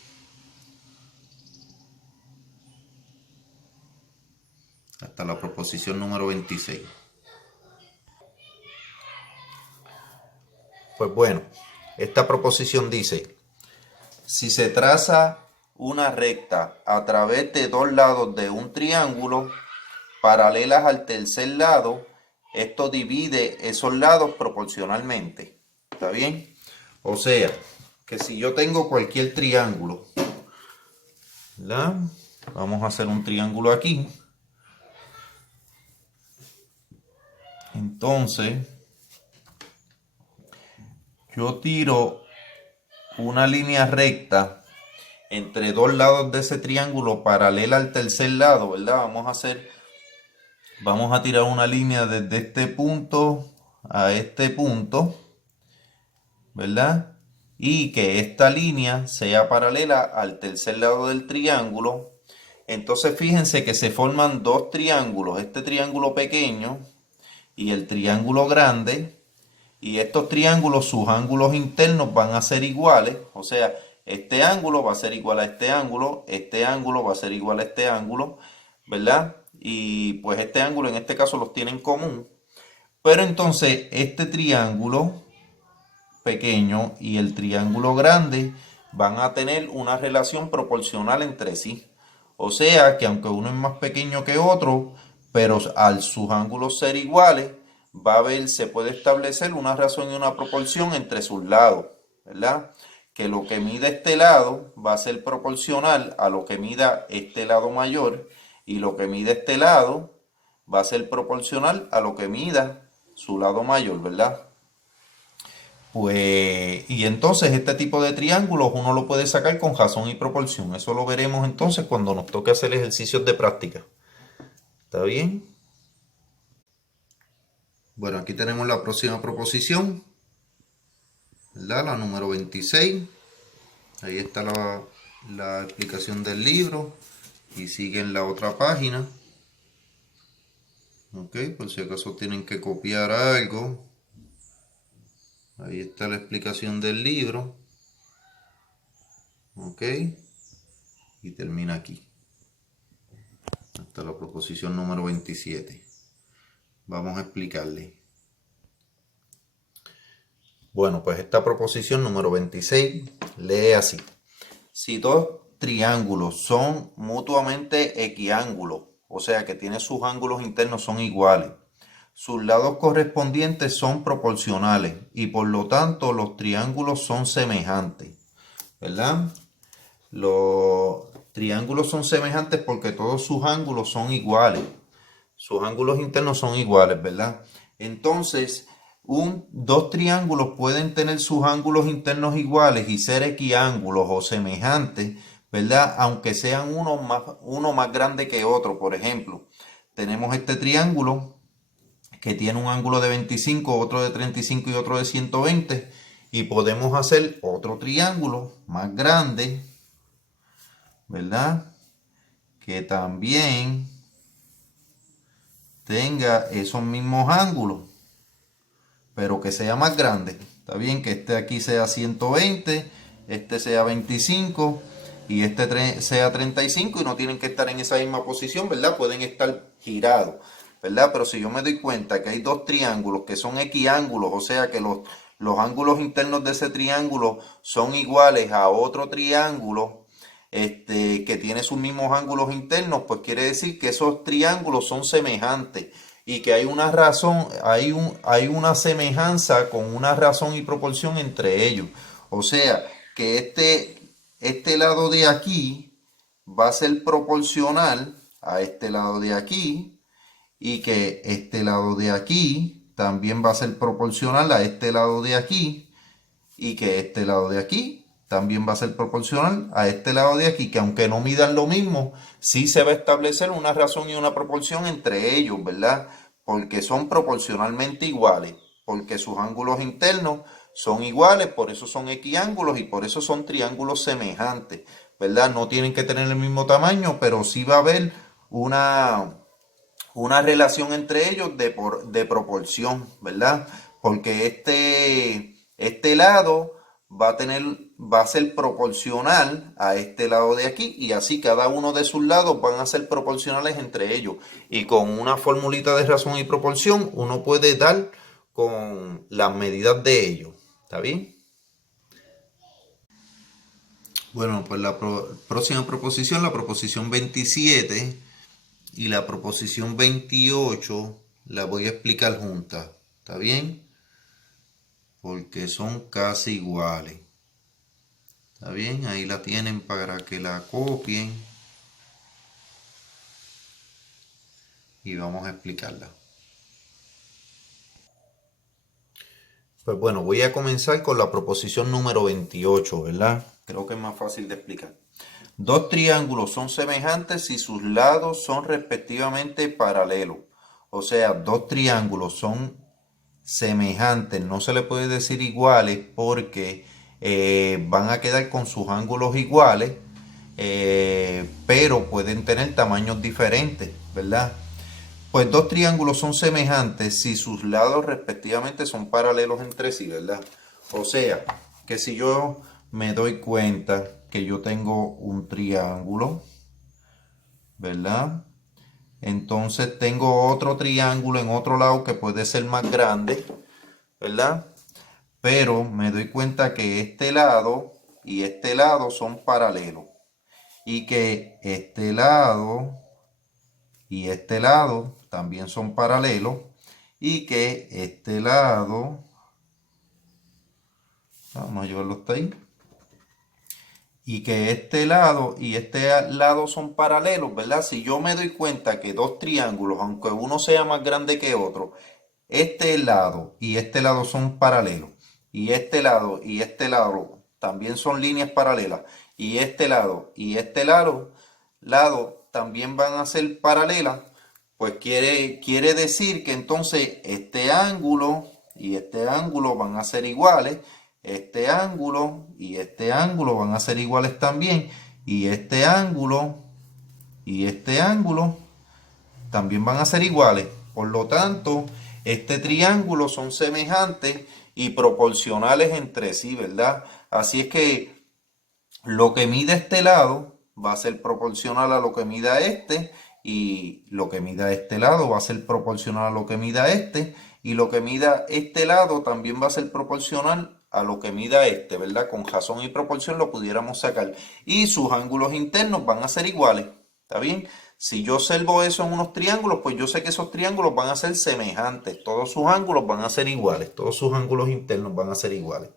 hasta la proposición número 26. Pues bueno, esta proposición dice, si se traza una recta a través de dos lados de un triángulo paralelas al tercer lado, esto divide esos lados proporcionalmente. ¿Está bien? O sea, que si yo tengo cualquier triángulo, ¿verdad? Vamos a hacer un triángulo aquí. Entonces, yo tiro una línea recta entre dos lados de ese triángulo paralela al tercer lado, ¿verdad? Vamos a tirar una línea desde este punto a este punto, ¿verdad? Y que esta línea sea paralela al tercer lado del triángulo. Entonces fíjense que se forman dos triángulos, este triángulo pequeño y el triángulo grande. Y estos triángulos, sus ángulos internos van a ser iguales. O sea, este ángulo va a ser igual a este ángulo va a ser igual a este ángulo, ¿verdad? Y pues este ángulo en este caso los tiene en común. Pero entonces este triángulo pequeño y el triángulo grande van a tener una relación proporcional entre sí. O sea que aunque uno es más pequeño que otro, pero al sus ángulos ser iguales, se puede establecer una razón y una proporción entre sus lados, ¿verdad? Que lo que mida este lado va a ser proporcional a lo que mida este lado mayor y lo que mide este lado va a ser proporcional a lo que mida su lado mayor, ¿verdad? Pues, y entonces este tipo de triángulos uno lo puede sacar con razón y proporción. Eso lo veremos entonces cuando nos toque hacer ejercicios de práctica. ¿Está bien? Bueno, aquí tenemos la próxima proposición, ¿verdad? La número 26. Ahí está la explicación del libro y sigue en la otra página. Ok, por si acaso tienen que copiar algo. Ahí está la explicación del libro. Ok, y termina aquí. Hasta la proposición número 27. Vamos a explicarle. Bueno, pues esta proposición número 26 lee así. Si dos triángulos son mutuamente equiángulos, o sea que tienen sus ángulos internos son iguales, sus lados correspondientes son proporcionales y por lo tanto los triángulos son semejantes, ¿verdad? Los triángulos son semejantes porque todos sus ángulos son iguales. Sus ángulos internos son iguales, ¿verdad? Entonces, dos triángulos pueden tener sus ángulos internos iguales y ser equiángulos o semejantes, ¿verdad? Aunque sean uno más grande que otro. Por ejemplo, tenemos este triángulo que tiene un ángulo de 25, otro de 35 y otro de 120. Y podemos hacer otro triángulo más grande, ¿verdad? Que también tenga esos mismos ángulos, pero que sea más grande. Está bien que este aquí sea 120, este sea 25 y este sea 35 y no tienen que estar en esa misma posición, ¿verdad? Pueden estar girados, ¿verdad? Pero si yo me doy cuenta que hay dos triángulos que son equiángulos, o sea que los ángulos internos de ese triángulo son iguales a otro triángulo, que tiene sus mismos ángulos internos, pues quiere decir que esos triángulos son semejantes y que hay una razón, hay una semejanza con una razón y proporción entre ellos. O sea, que este lado de aquí va a ser proporcional a este lado de aquí y que este lado de aquí también va a ser proporcional a este lado de aquí y que este lado de aquí también va a ser proporcional a este lado de aquí, que aunque no midan lo mismo, sí se va a establecer una razón y una proporción entre ellos, ¿verdad? Porque son proporcionalmente iguales, porque sus ángulos internos son iguales, por eso son equiángulos y por eso son triángulos semejantes, ¿verdad? No tienen que tener el mismo tamaño, pero sí va a haber una relación entre ellos de proporción, ¿verdad? Porque este lado va a ser proporcional a este lado de aquí, y así cada uno de sus lados van a ser proporcionales entre ellos. Y con una formulita de razón y proporción uno puede dar con las medidas de ellos. ¿Está bien? Bueno, pues la próxima proposición, la proposición 27 y la proposición 28, la voy a explicar juntas. ¿Está bien? Porque son casi iguales. ¿Está bien? Ahí la tienen para que la copien. Y vamos a explicarla. Pues bueno, voy a comenzar con la proposición número 28, ¿verdad? Creo que es más fácil de explicar. Dos triángulos son semejantes si sus lados son respectivamente paralelos. O sea, dos triángulos son semejantes, no se le puede decir iguales porque van a quedar con sus ángulos iguales, pero pueden tener tamaños diferentes, ¿verdad? Pues dos triángulos son semejantes si sus lados respectivamente son paralelos entre sí, ¿verdad? O sea, que si yo me doy cuenta que yo tengo un triángulo, ¿verdad? Entonces tengo otro triángulo en otro lado que puede ser más grande, ¿verdad? Pero me doy cuenta que este lado y este lado son paralelos. Y que este lado y este lado también son paralelos. Y que este lado, vamos a llevarlo hasta ahí. Y que este lado y este lado son paralelos, ¿verdad? Si yo me doy cuenta que dos triángulos, aunque uno sea más grande que otro, este lado y este lado son paralelos, y este lado y este lado también son líneas paralelas, y este lado y este lado también van a ser paralelas, pues quiere decir que entonces este ángulo y este ángulo van a ser iguales, este ángulo y este ángulo van a ser iguales también, y este ángulo y este ángulo también van a ser iguales. Por lo tanto, este triángulo son semejantes y proporcionales entre sí, ¿verdad? Así es que lo que mide este lado va a ser proporcional a lo que mida este, y lo que mida este lado va a ser proporcional a lo que mida este, y lo que mida este lado también va a ser proporcional a lo que mida este, ¿verdad? Con razón y proporción lo pudiéramos sacar. Y sus ángulos internos van a ser iguales, ¿está bien? Si yo observo eso en unos triángulos, pues yo sé que esos triángulos van a ser semejantes. Todos sus ángulos van a ser iguales. Todos sus ángulos internos van a ser iguales.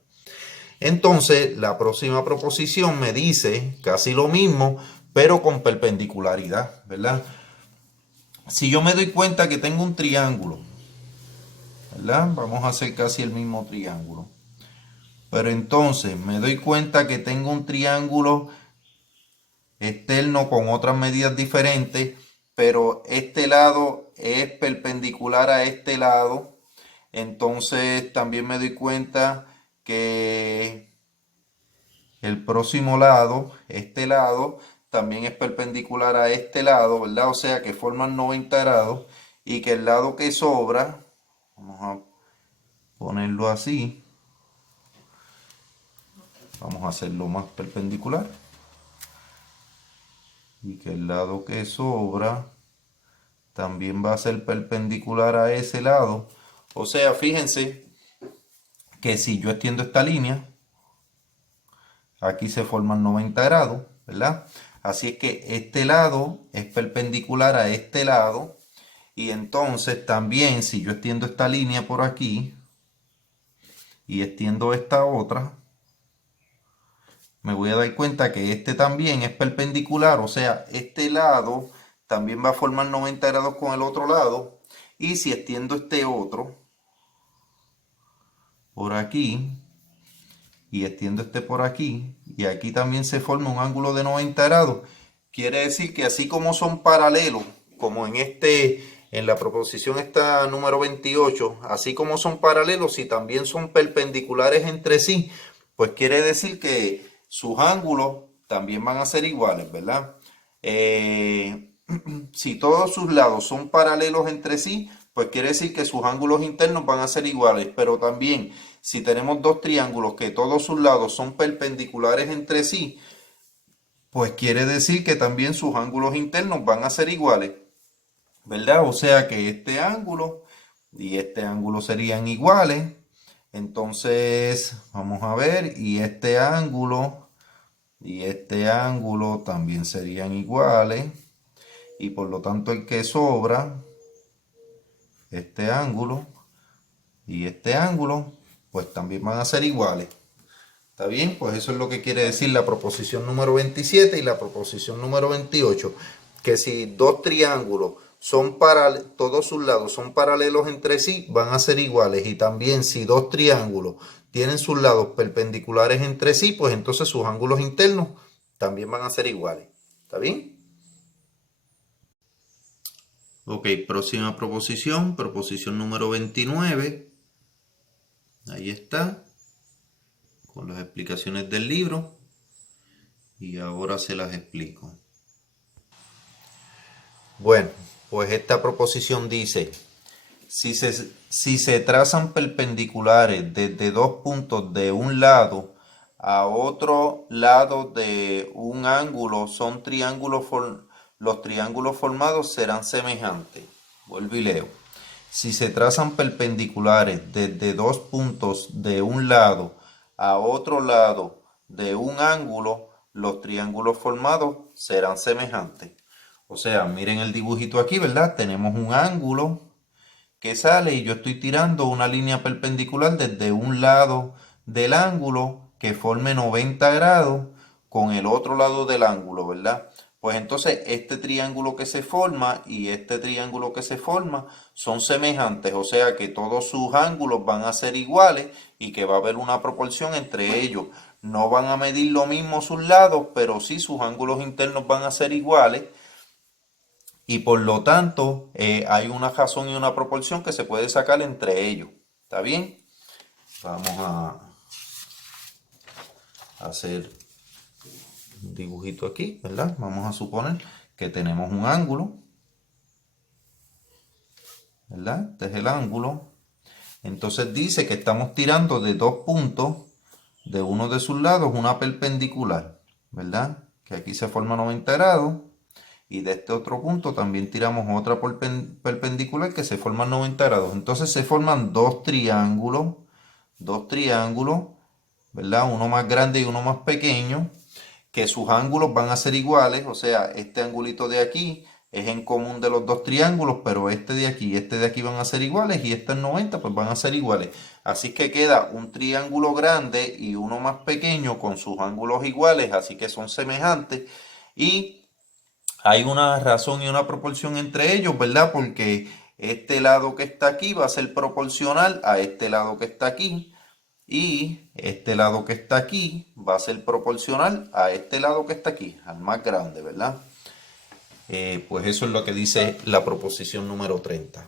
Entonces, la próxima proposición me dice casi lo mismo, pero con perpendicularidad, ¿verdad? Si yo me doy cuenta que tengo un triángulo, ¿verdad? Vamos a hacer casi el mismo triángulo. Pero entonces me doy cuenta que tengo un triángulo externo con otras medidas diferentes, pero este lado es perpendicular a este lado. Entonces también me doy cuenta que el próximo lado, este lado, también es perpendicular a este lado, ¿verdad? O sea que forman 90 grados, y que el lado que sobra, vamos a ponerlo así, vamos a hacerlo más perpendicular, y que el lado que sobra también va a ser perpendicular a ese lado. O sea, fíjense que si yo extiendo esta línea, aquí se forman 90 grados, ¿verdad? Así es que este lado es perpendicular a este lado, y entonces también si yo extiendo esta línea por aquí y extiendo esta otra, me voy a dar cuenta que este también es perpendicular, o sea, este lado también va a formar 90 grados con el otro lado, y si extiendo este otro por aquí y extiendo este por aquí, y aquí también se forma un ángulo de 90 grados, quiere decir que así como son paralelos, como en la proposición esta número 28, así como son paralelos y también son perpendiculares entre sí, pues quiere decir que sus ángulos también van a ser iguales, ¿verdad? Si todos sus lados son paralelos entre sí, pues quiere decir que sus ángulos internos van a ser iguales, pero también si tenemos dos triángulos que todos sus lados son perpendiculares entre sí, pues quiere decir que también sus ángulos internos van a ser iguales, ¿verdad? O sea que este ángulo y este ángulo serían iguales. Entonces, vamos a ver, y este ángulo también serían iguales. Y por lo tanto el que sobra, este ángulo y este ángulo, pues también van a ser iguales. ¿Está bien? Pues eso es lo que quiere decir la proposición número 27 y la proposición número 28. Que si dos triángulos son todos sus lados son paralelos entre sí, van a ser iguales. Y también si dos triángulos tienen sus lados perpendiculares entre sí, pues entonces sus ángulos internos también van a ser iguales. ¿Está bien? Ok, próxima proposición, proposición número 29. Ahí está, con las explicaciones del libro. Y ahora se las explico. Bueno, pues esta proposición dice, si se trazan perpendiculares desde dos puntos de un lado a otro lado de un ángulo, los triángulos formados serán semejantes. Vuelvo y leo. Si se trazan perpendiculares desde dos puntos de un lado a otro lado de un ángulo, los triángulos formados serán semejantes. O sea, miren el dibujito aquí, ¿verdad? Tenemos un ángulo que sale y yo estoy tirando una línea perpendicular desde un lado del ángulo que forme 90 grados con el otro lado del ángulo, ¿verdad? Pues entonces este triángulo que se forma y este triángulo que se forma son semejantes, o sea que todos sus ángulos van a ser iguales y que va a haber una proporción entre ellos. No van a medir lo mismo sus lados, pero sí sus ángulos internos van a ser iguales. Y por lo tanto, hay una razón y una proporción que se puede sacar entre ellos. ¿Está bien? Vamos a hacer un dibujito aquí, ¿verdad? Vamos a suponer que tenemos un ángulo, ¿verdad? Este es el ángulo. Entonces dice que estamos tirando de dos puntos de uno de sus lados una perpendicular, ¿verdad? Que aquí se forma 90 grados. Y de este otro punto también tiramos otra perpendicular que se forma 90 grados. Entonces se forman dos triángulos, ¿verdad? Uno más grande y uno más pequeño, que sus ángulos van a ser iguales. O sea, este angulito de aquí es en común de los dos triángulos, pero este de aquí y este de aquí van a ser iguales y este en 90 pues van a ser iguales. Así que queda un triángulo grande y uno más pequeño con sus ángulos iguales, así que son semejantes. Y hay una razón y una proporción entre ellos, ¿verdad? Porque este lado que está aquí va a ser proporcional a este lado que está aquí. Y este lado que está aquí va a ser proporcional a este lado que está aquí, al más grande, ¿verdad? Pues eso es lo que dice la proposición número 30.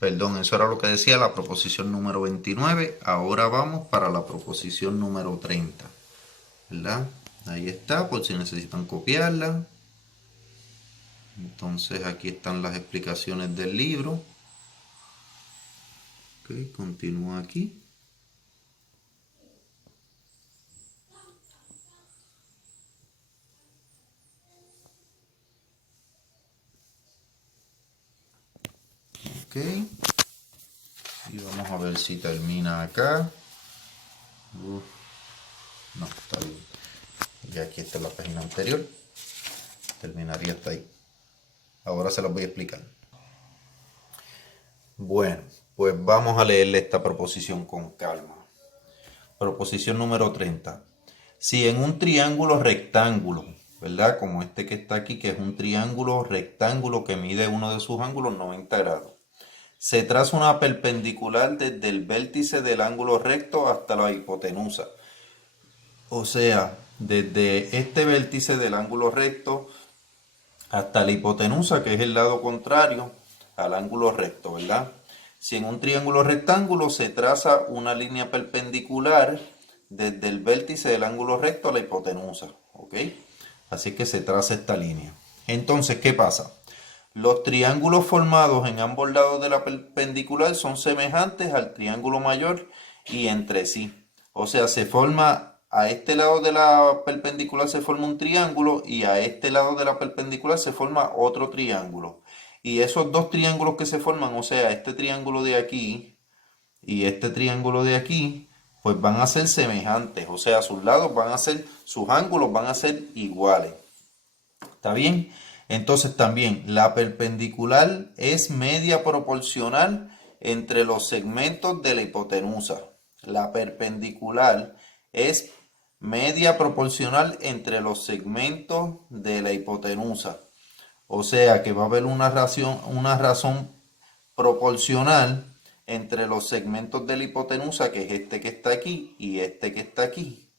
Perdón, eso era lo que decía la proposición número 29. Ahora vamos para la proposición número 30, ¿verdad? Ahí está, por si necesitan copiarla. Entonces aquí están las explicaciones del libro. Ok, continúa aquí. Ok. Y vamos a ver si termina acá. No, está bien. Y aquí está la página anterior. Terminaría hasta ahí. Ahora se las voy a explicar. Bueno, pues vamos a leerle esta proposición con calma. Proposición número 30. Si en un triángulo rectángulo, ¿verdad? Como este que está aquí, que es un triángulo rectángulo que mide uno de sus ángulos 90 grados. Se traza una perpendicular desde el vértice del ángulo recto hasta la hipotenusa. O sea, desde este vértice del ángulo recto hasta la hipotenusa, que es el lado contrario al ángulo recto, ¿verdad? Si en un triángulo rectángulo se traza una línea perpendicular desde el vértice del ángulo recto a la hipotenusa, ¿ok? Así que se traza esta línea. Entonces, ¿qué pasa? Los triángulos formados en ambos lados de la perpendicular son semejantes al triángulo mayor y entre sí. O sea, se forma a este lado de la perpendicular se forma un triángulo y a este lado de la perpendicular se forma otro triángulo. Y esos dos triángulos que se forman, o sea, este triángulo de aquí y este triángulo de aquí, pues van a ser semejantes. O sea, sus lados van a ser, sus ángulos van a ser iguales. ¿Está bien? Entonces también la perpendicular es media proporcional entre los segmentos de la hipotenusa. La perpendicular es media proporcional entre los segmentos de la hipotenusa. O sea que va a haber una razón proporcional entre los segmentos de la hipotenusa, que es este que está aquí y este que está aquí,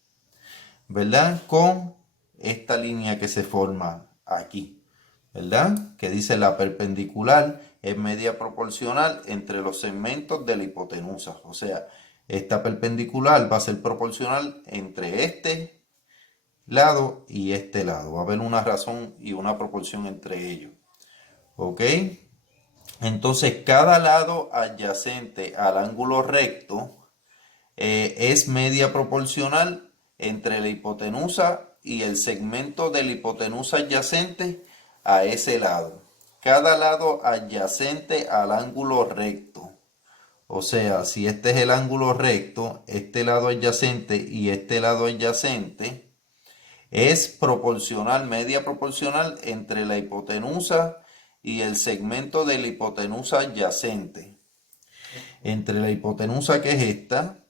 ¿verdad? Con esta línea que se forma aquí, ¿verdad? Que dice la perpendicular es media proporcional entre los segmentos de la hipotenusa. O sea, esta perpendicular va a ser proporcional entre este lado y este lado. Va a haber una razón y una proporción entre ellos. ¿Ok? Entonces, cada lado adyacente al ángulo recto es media proporcional entre la hipotenusa y el segmento de la hipotenusa adyacente a ese lado. Cada lado adyacente al ángulo recto. O sea, si este es el ángulo recto, este lado adyacente y este lado adyacente es proporcional, media proporcional entre la hipotenusa y el segmento de la hipotenusa adyacente. Entre la hipotenusa, que es esta,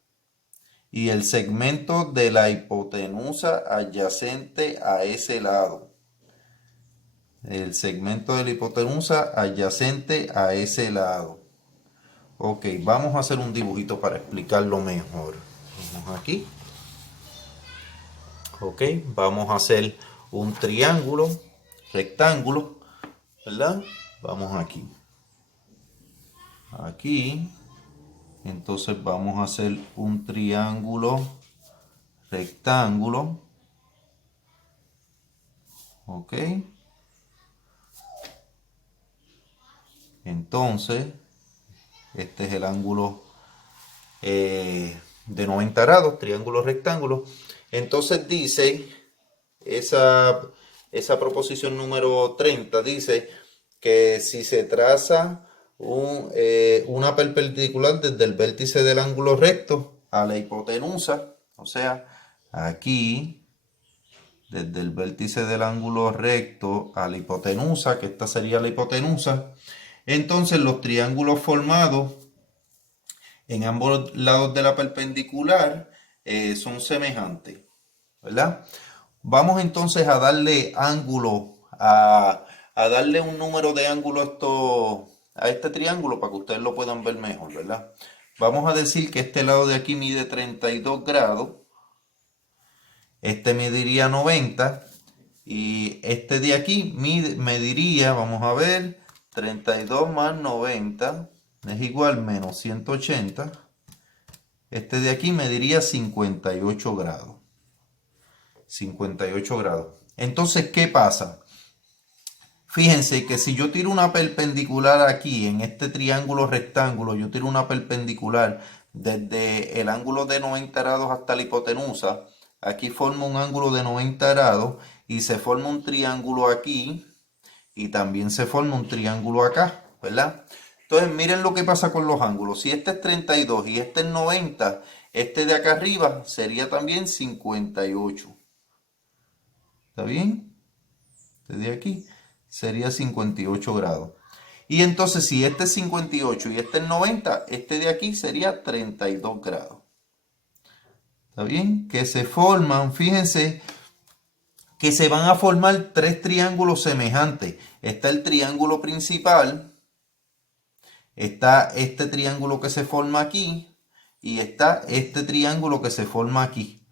y el segmento de la hipotenusa adyacente a ese lado. El segmento de la hipotenusa adyacente a ese lado. Ok, vamos a hacer un dibujito para explicarlo mejor. Vamos aquí. Ok, vamos a hacer un triángulo, rectángulo, ¿verdad? Vamos aquí. Aquí. Entonces vamos a hacer un triángulo, rectángulo. Ok. Entonces, este es el ángulo de 90 grados, triángulo rectángulo. Entonces dice, esa proposición número 30 dice que si se traza una perpendicular desde el vértice del ángulo recto a la hipotenusa, o sea, aquí, desde el vértice del ángulo recto a la hipotenusa, que esta sería la hipotenusa, entonces los triángulos formados en ambos lados de la perpendicular son semejantes, ¿verdad? Vamos entonces a darle ángulo, a darle un número de ángulo a este triángulo para que ustedes lo puedan ver mejor, ¿verdad? Vamos a decir que este lado de aquí mide 32 grados, este mediría 90 y este de aquí mediría, vamos a ver, 32 más 90 es igual menos 180. Este de aquí mediría 58 grados. 58 grados. Entonces, ¿qué pasa? Fíjense que si yo tiro una perpendicular aquí, en este triángulo rectángulo, yo tiro una perpendicular desde el ángulo de 90 grados hasta la hipotenusa, aquí formo un ángulo de 90 grados y se forma un triángulo aquí y también se forma un triángulo acá, ¿verdad? Entonces miren lo que pasa con los ángulos. Si este es 32 y este es 90, este de acá arriba sería también 58. ¿Está bien? Este de aquí sería 58 grados. Y entonces si este es 58 y este es 90, este de aquí sería 32 grados. ¿Está bien? Que se forman, fíjense, que se van a formar tres triángulos semejantes. Está el triángulo principal, está este triángulo que se forma aquí y está este triángulo que se forma aquí.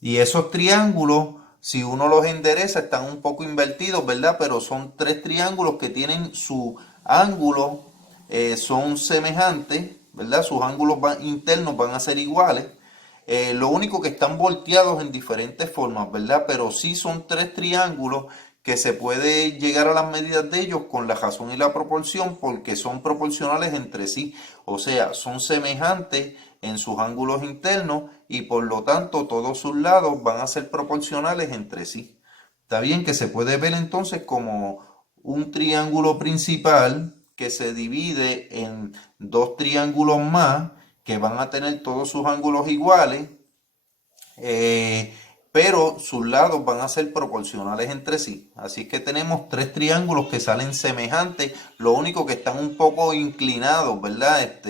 Y esos triángulos, si uno los endereza, están un poco invertidos, ¿verdad? Pero son tres triángulos que tienen su ángulo, son semejantes, ¿verdad? Sus ángulos internos van a ser iguales. Lo único que están volteados en diferentes formas, ¿verdad? Pero sí son tres triángulos que se puede llegar a las medidas de ellos con la razón y la proporción porque son proporcionales entre sí, o sea, son semejantes en sus ángulos internos y por lo tanto todos sus lados van a ser proporcionales entre sí. Está bien que se puede ver entonces como un triángulo principal que se divide en dos triángulos más que van a tener todos sus ángulos iguales, eh, pero sus lados van a ser proporcionales entre sí. Así que tenemos tres triángulos que salen semejantes, lo único que están un poco inclinados, ¿verdad?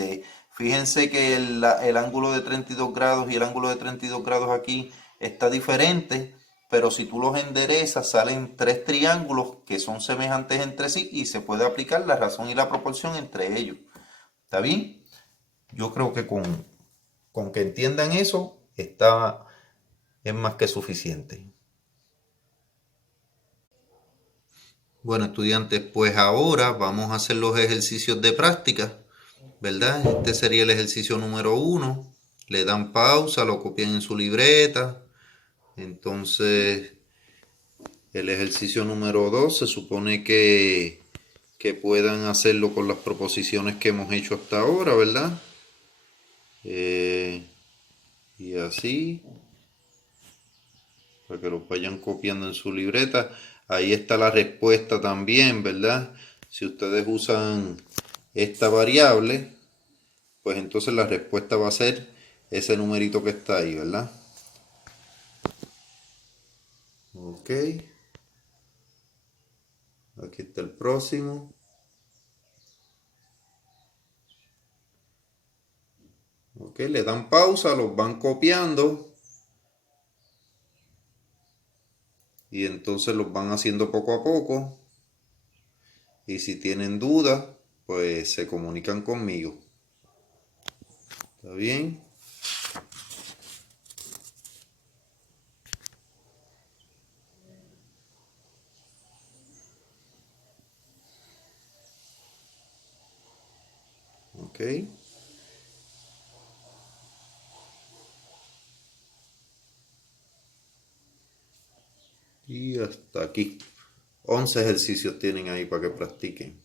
Fíjense que el ángulo de 32 grados y el ángulo de 32 grados aquí está diferente, pero si tú los enderezas salen tres triángulos que son semejantes entre sí y se puede aplicar la razón y la proporción entre ellos. ¿Está bien? Yo creo que con que entiendan eso es más que suficiente. Bueno, estudiantes, pues ahora vamos a hacer los ejercicios de práctica, ¿verdad? Este sería el ejercicio número 1. Le dan pausa, lo copian en su libreta. Entonces, el ejercicio número 2 se supone que puedan hacerlo con las proposiciones que hemos hecho hasta ahora, ¿verdad? Y así, para que lo vayan copiando en su libreta. Ahí está la respuesta también, ¿verdad? Si ustedes usan esta variable, pues entonces la respuesta va a ser ese numerito que está ahí, ¿verdad? Ok. Aquí está el próximo. Ok, le dan pausa, los van copiando. Y entonces los van haciendo poco a poco. Y si tienen dudas, pues se comunican conmigo. ¿Está bien? Ok. Y hasta aquí. 11 ejercicios tienen ahí para que practiquen.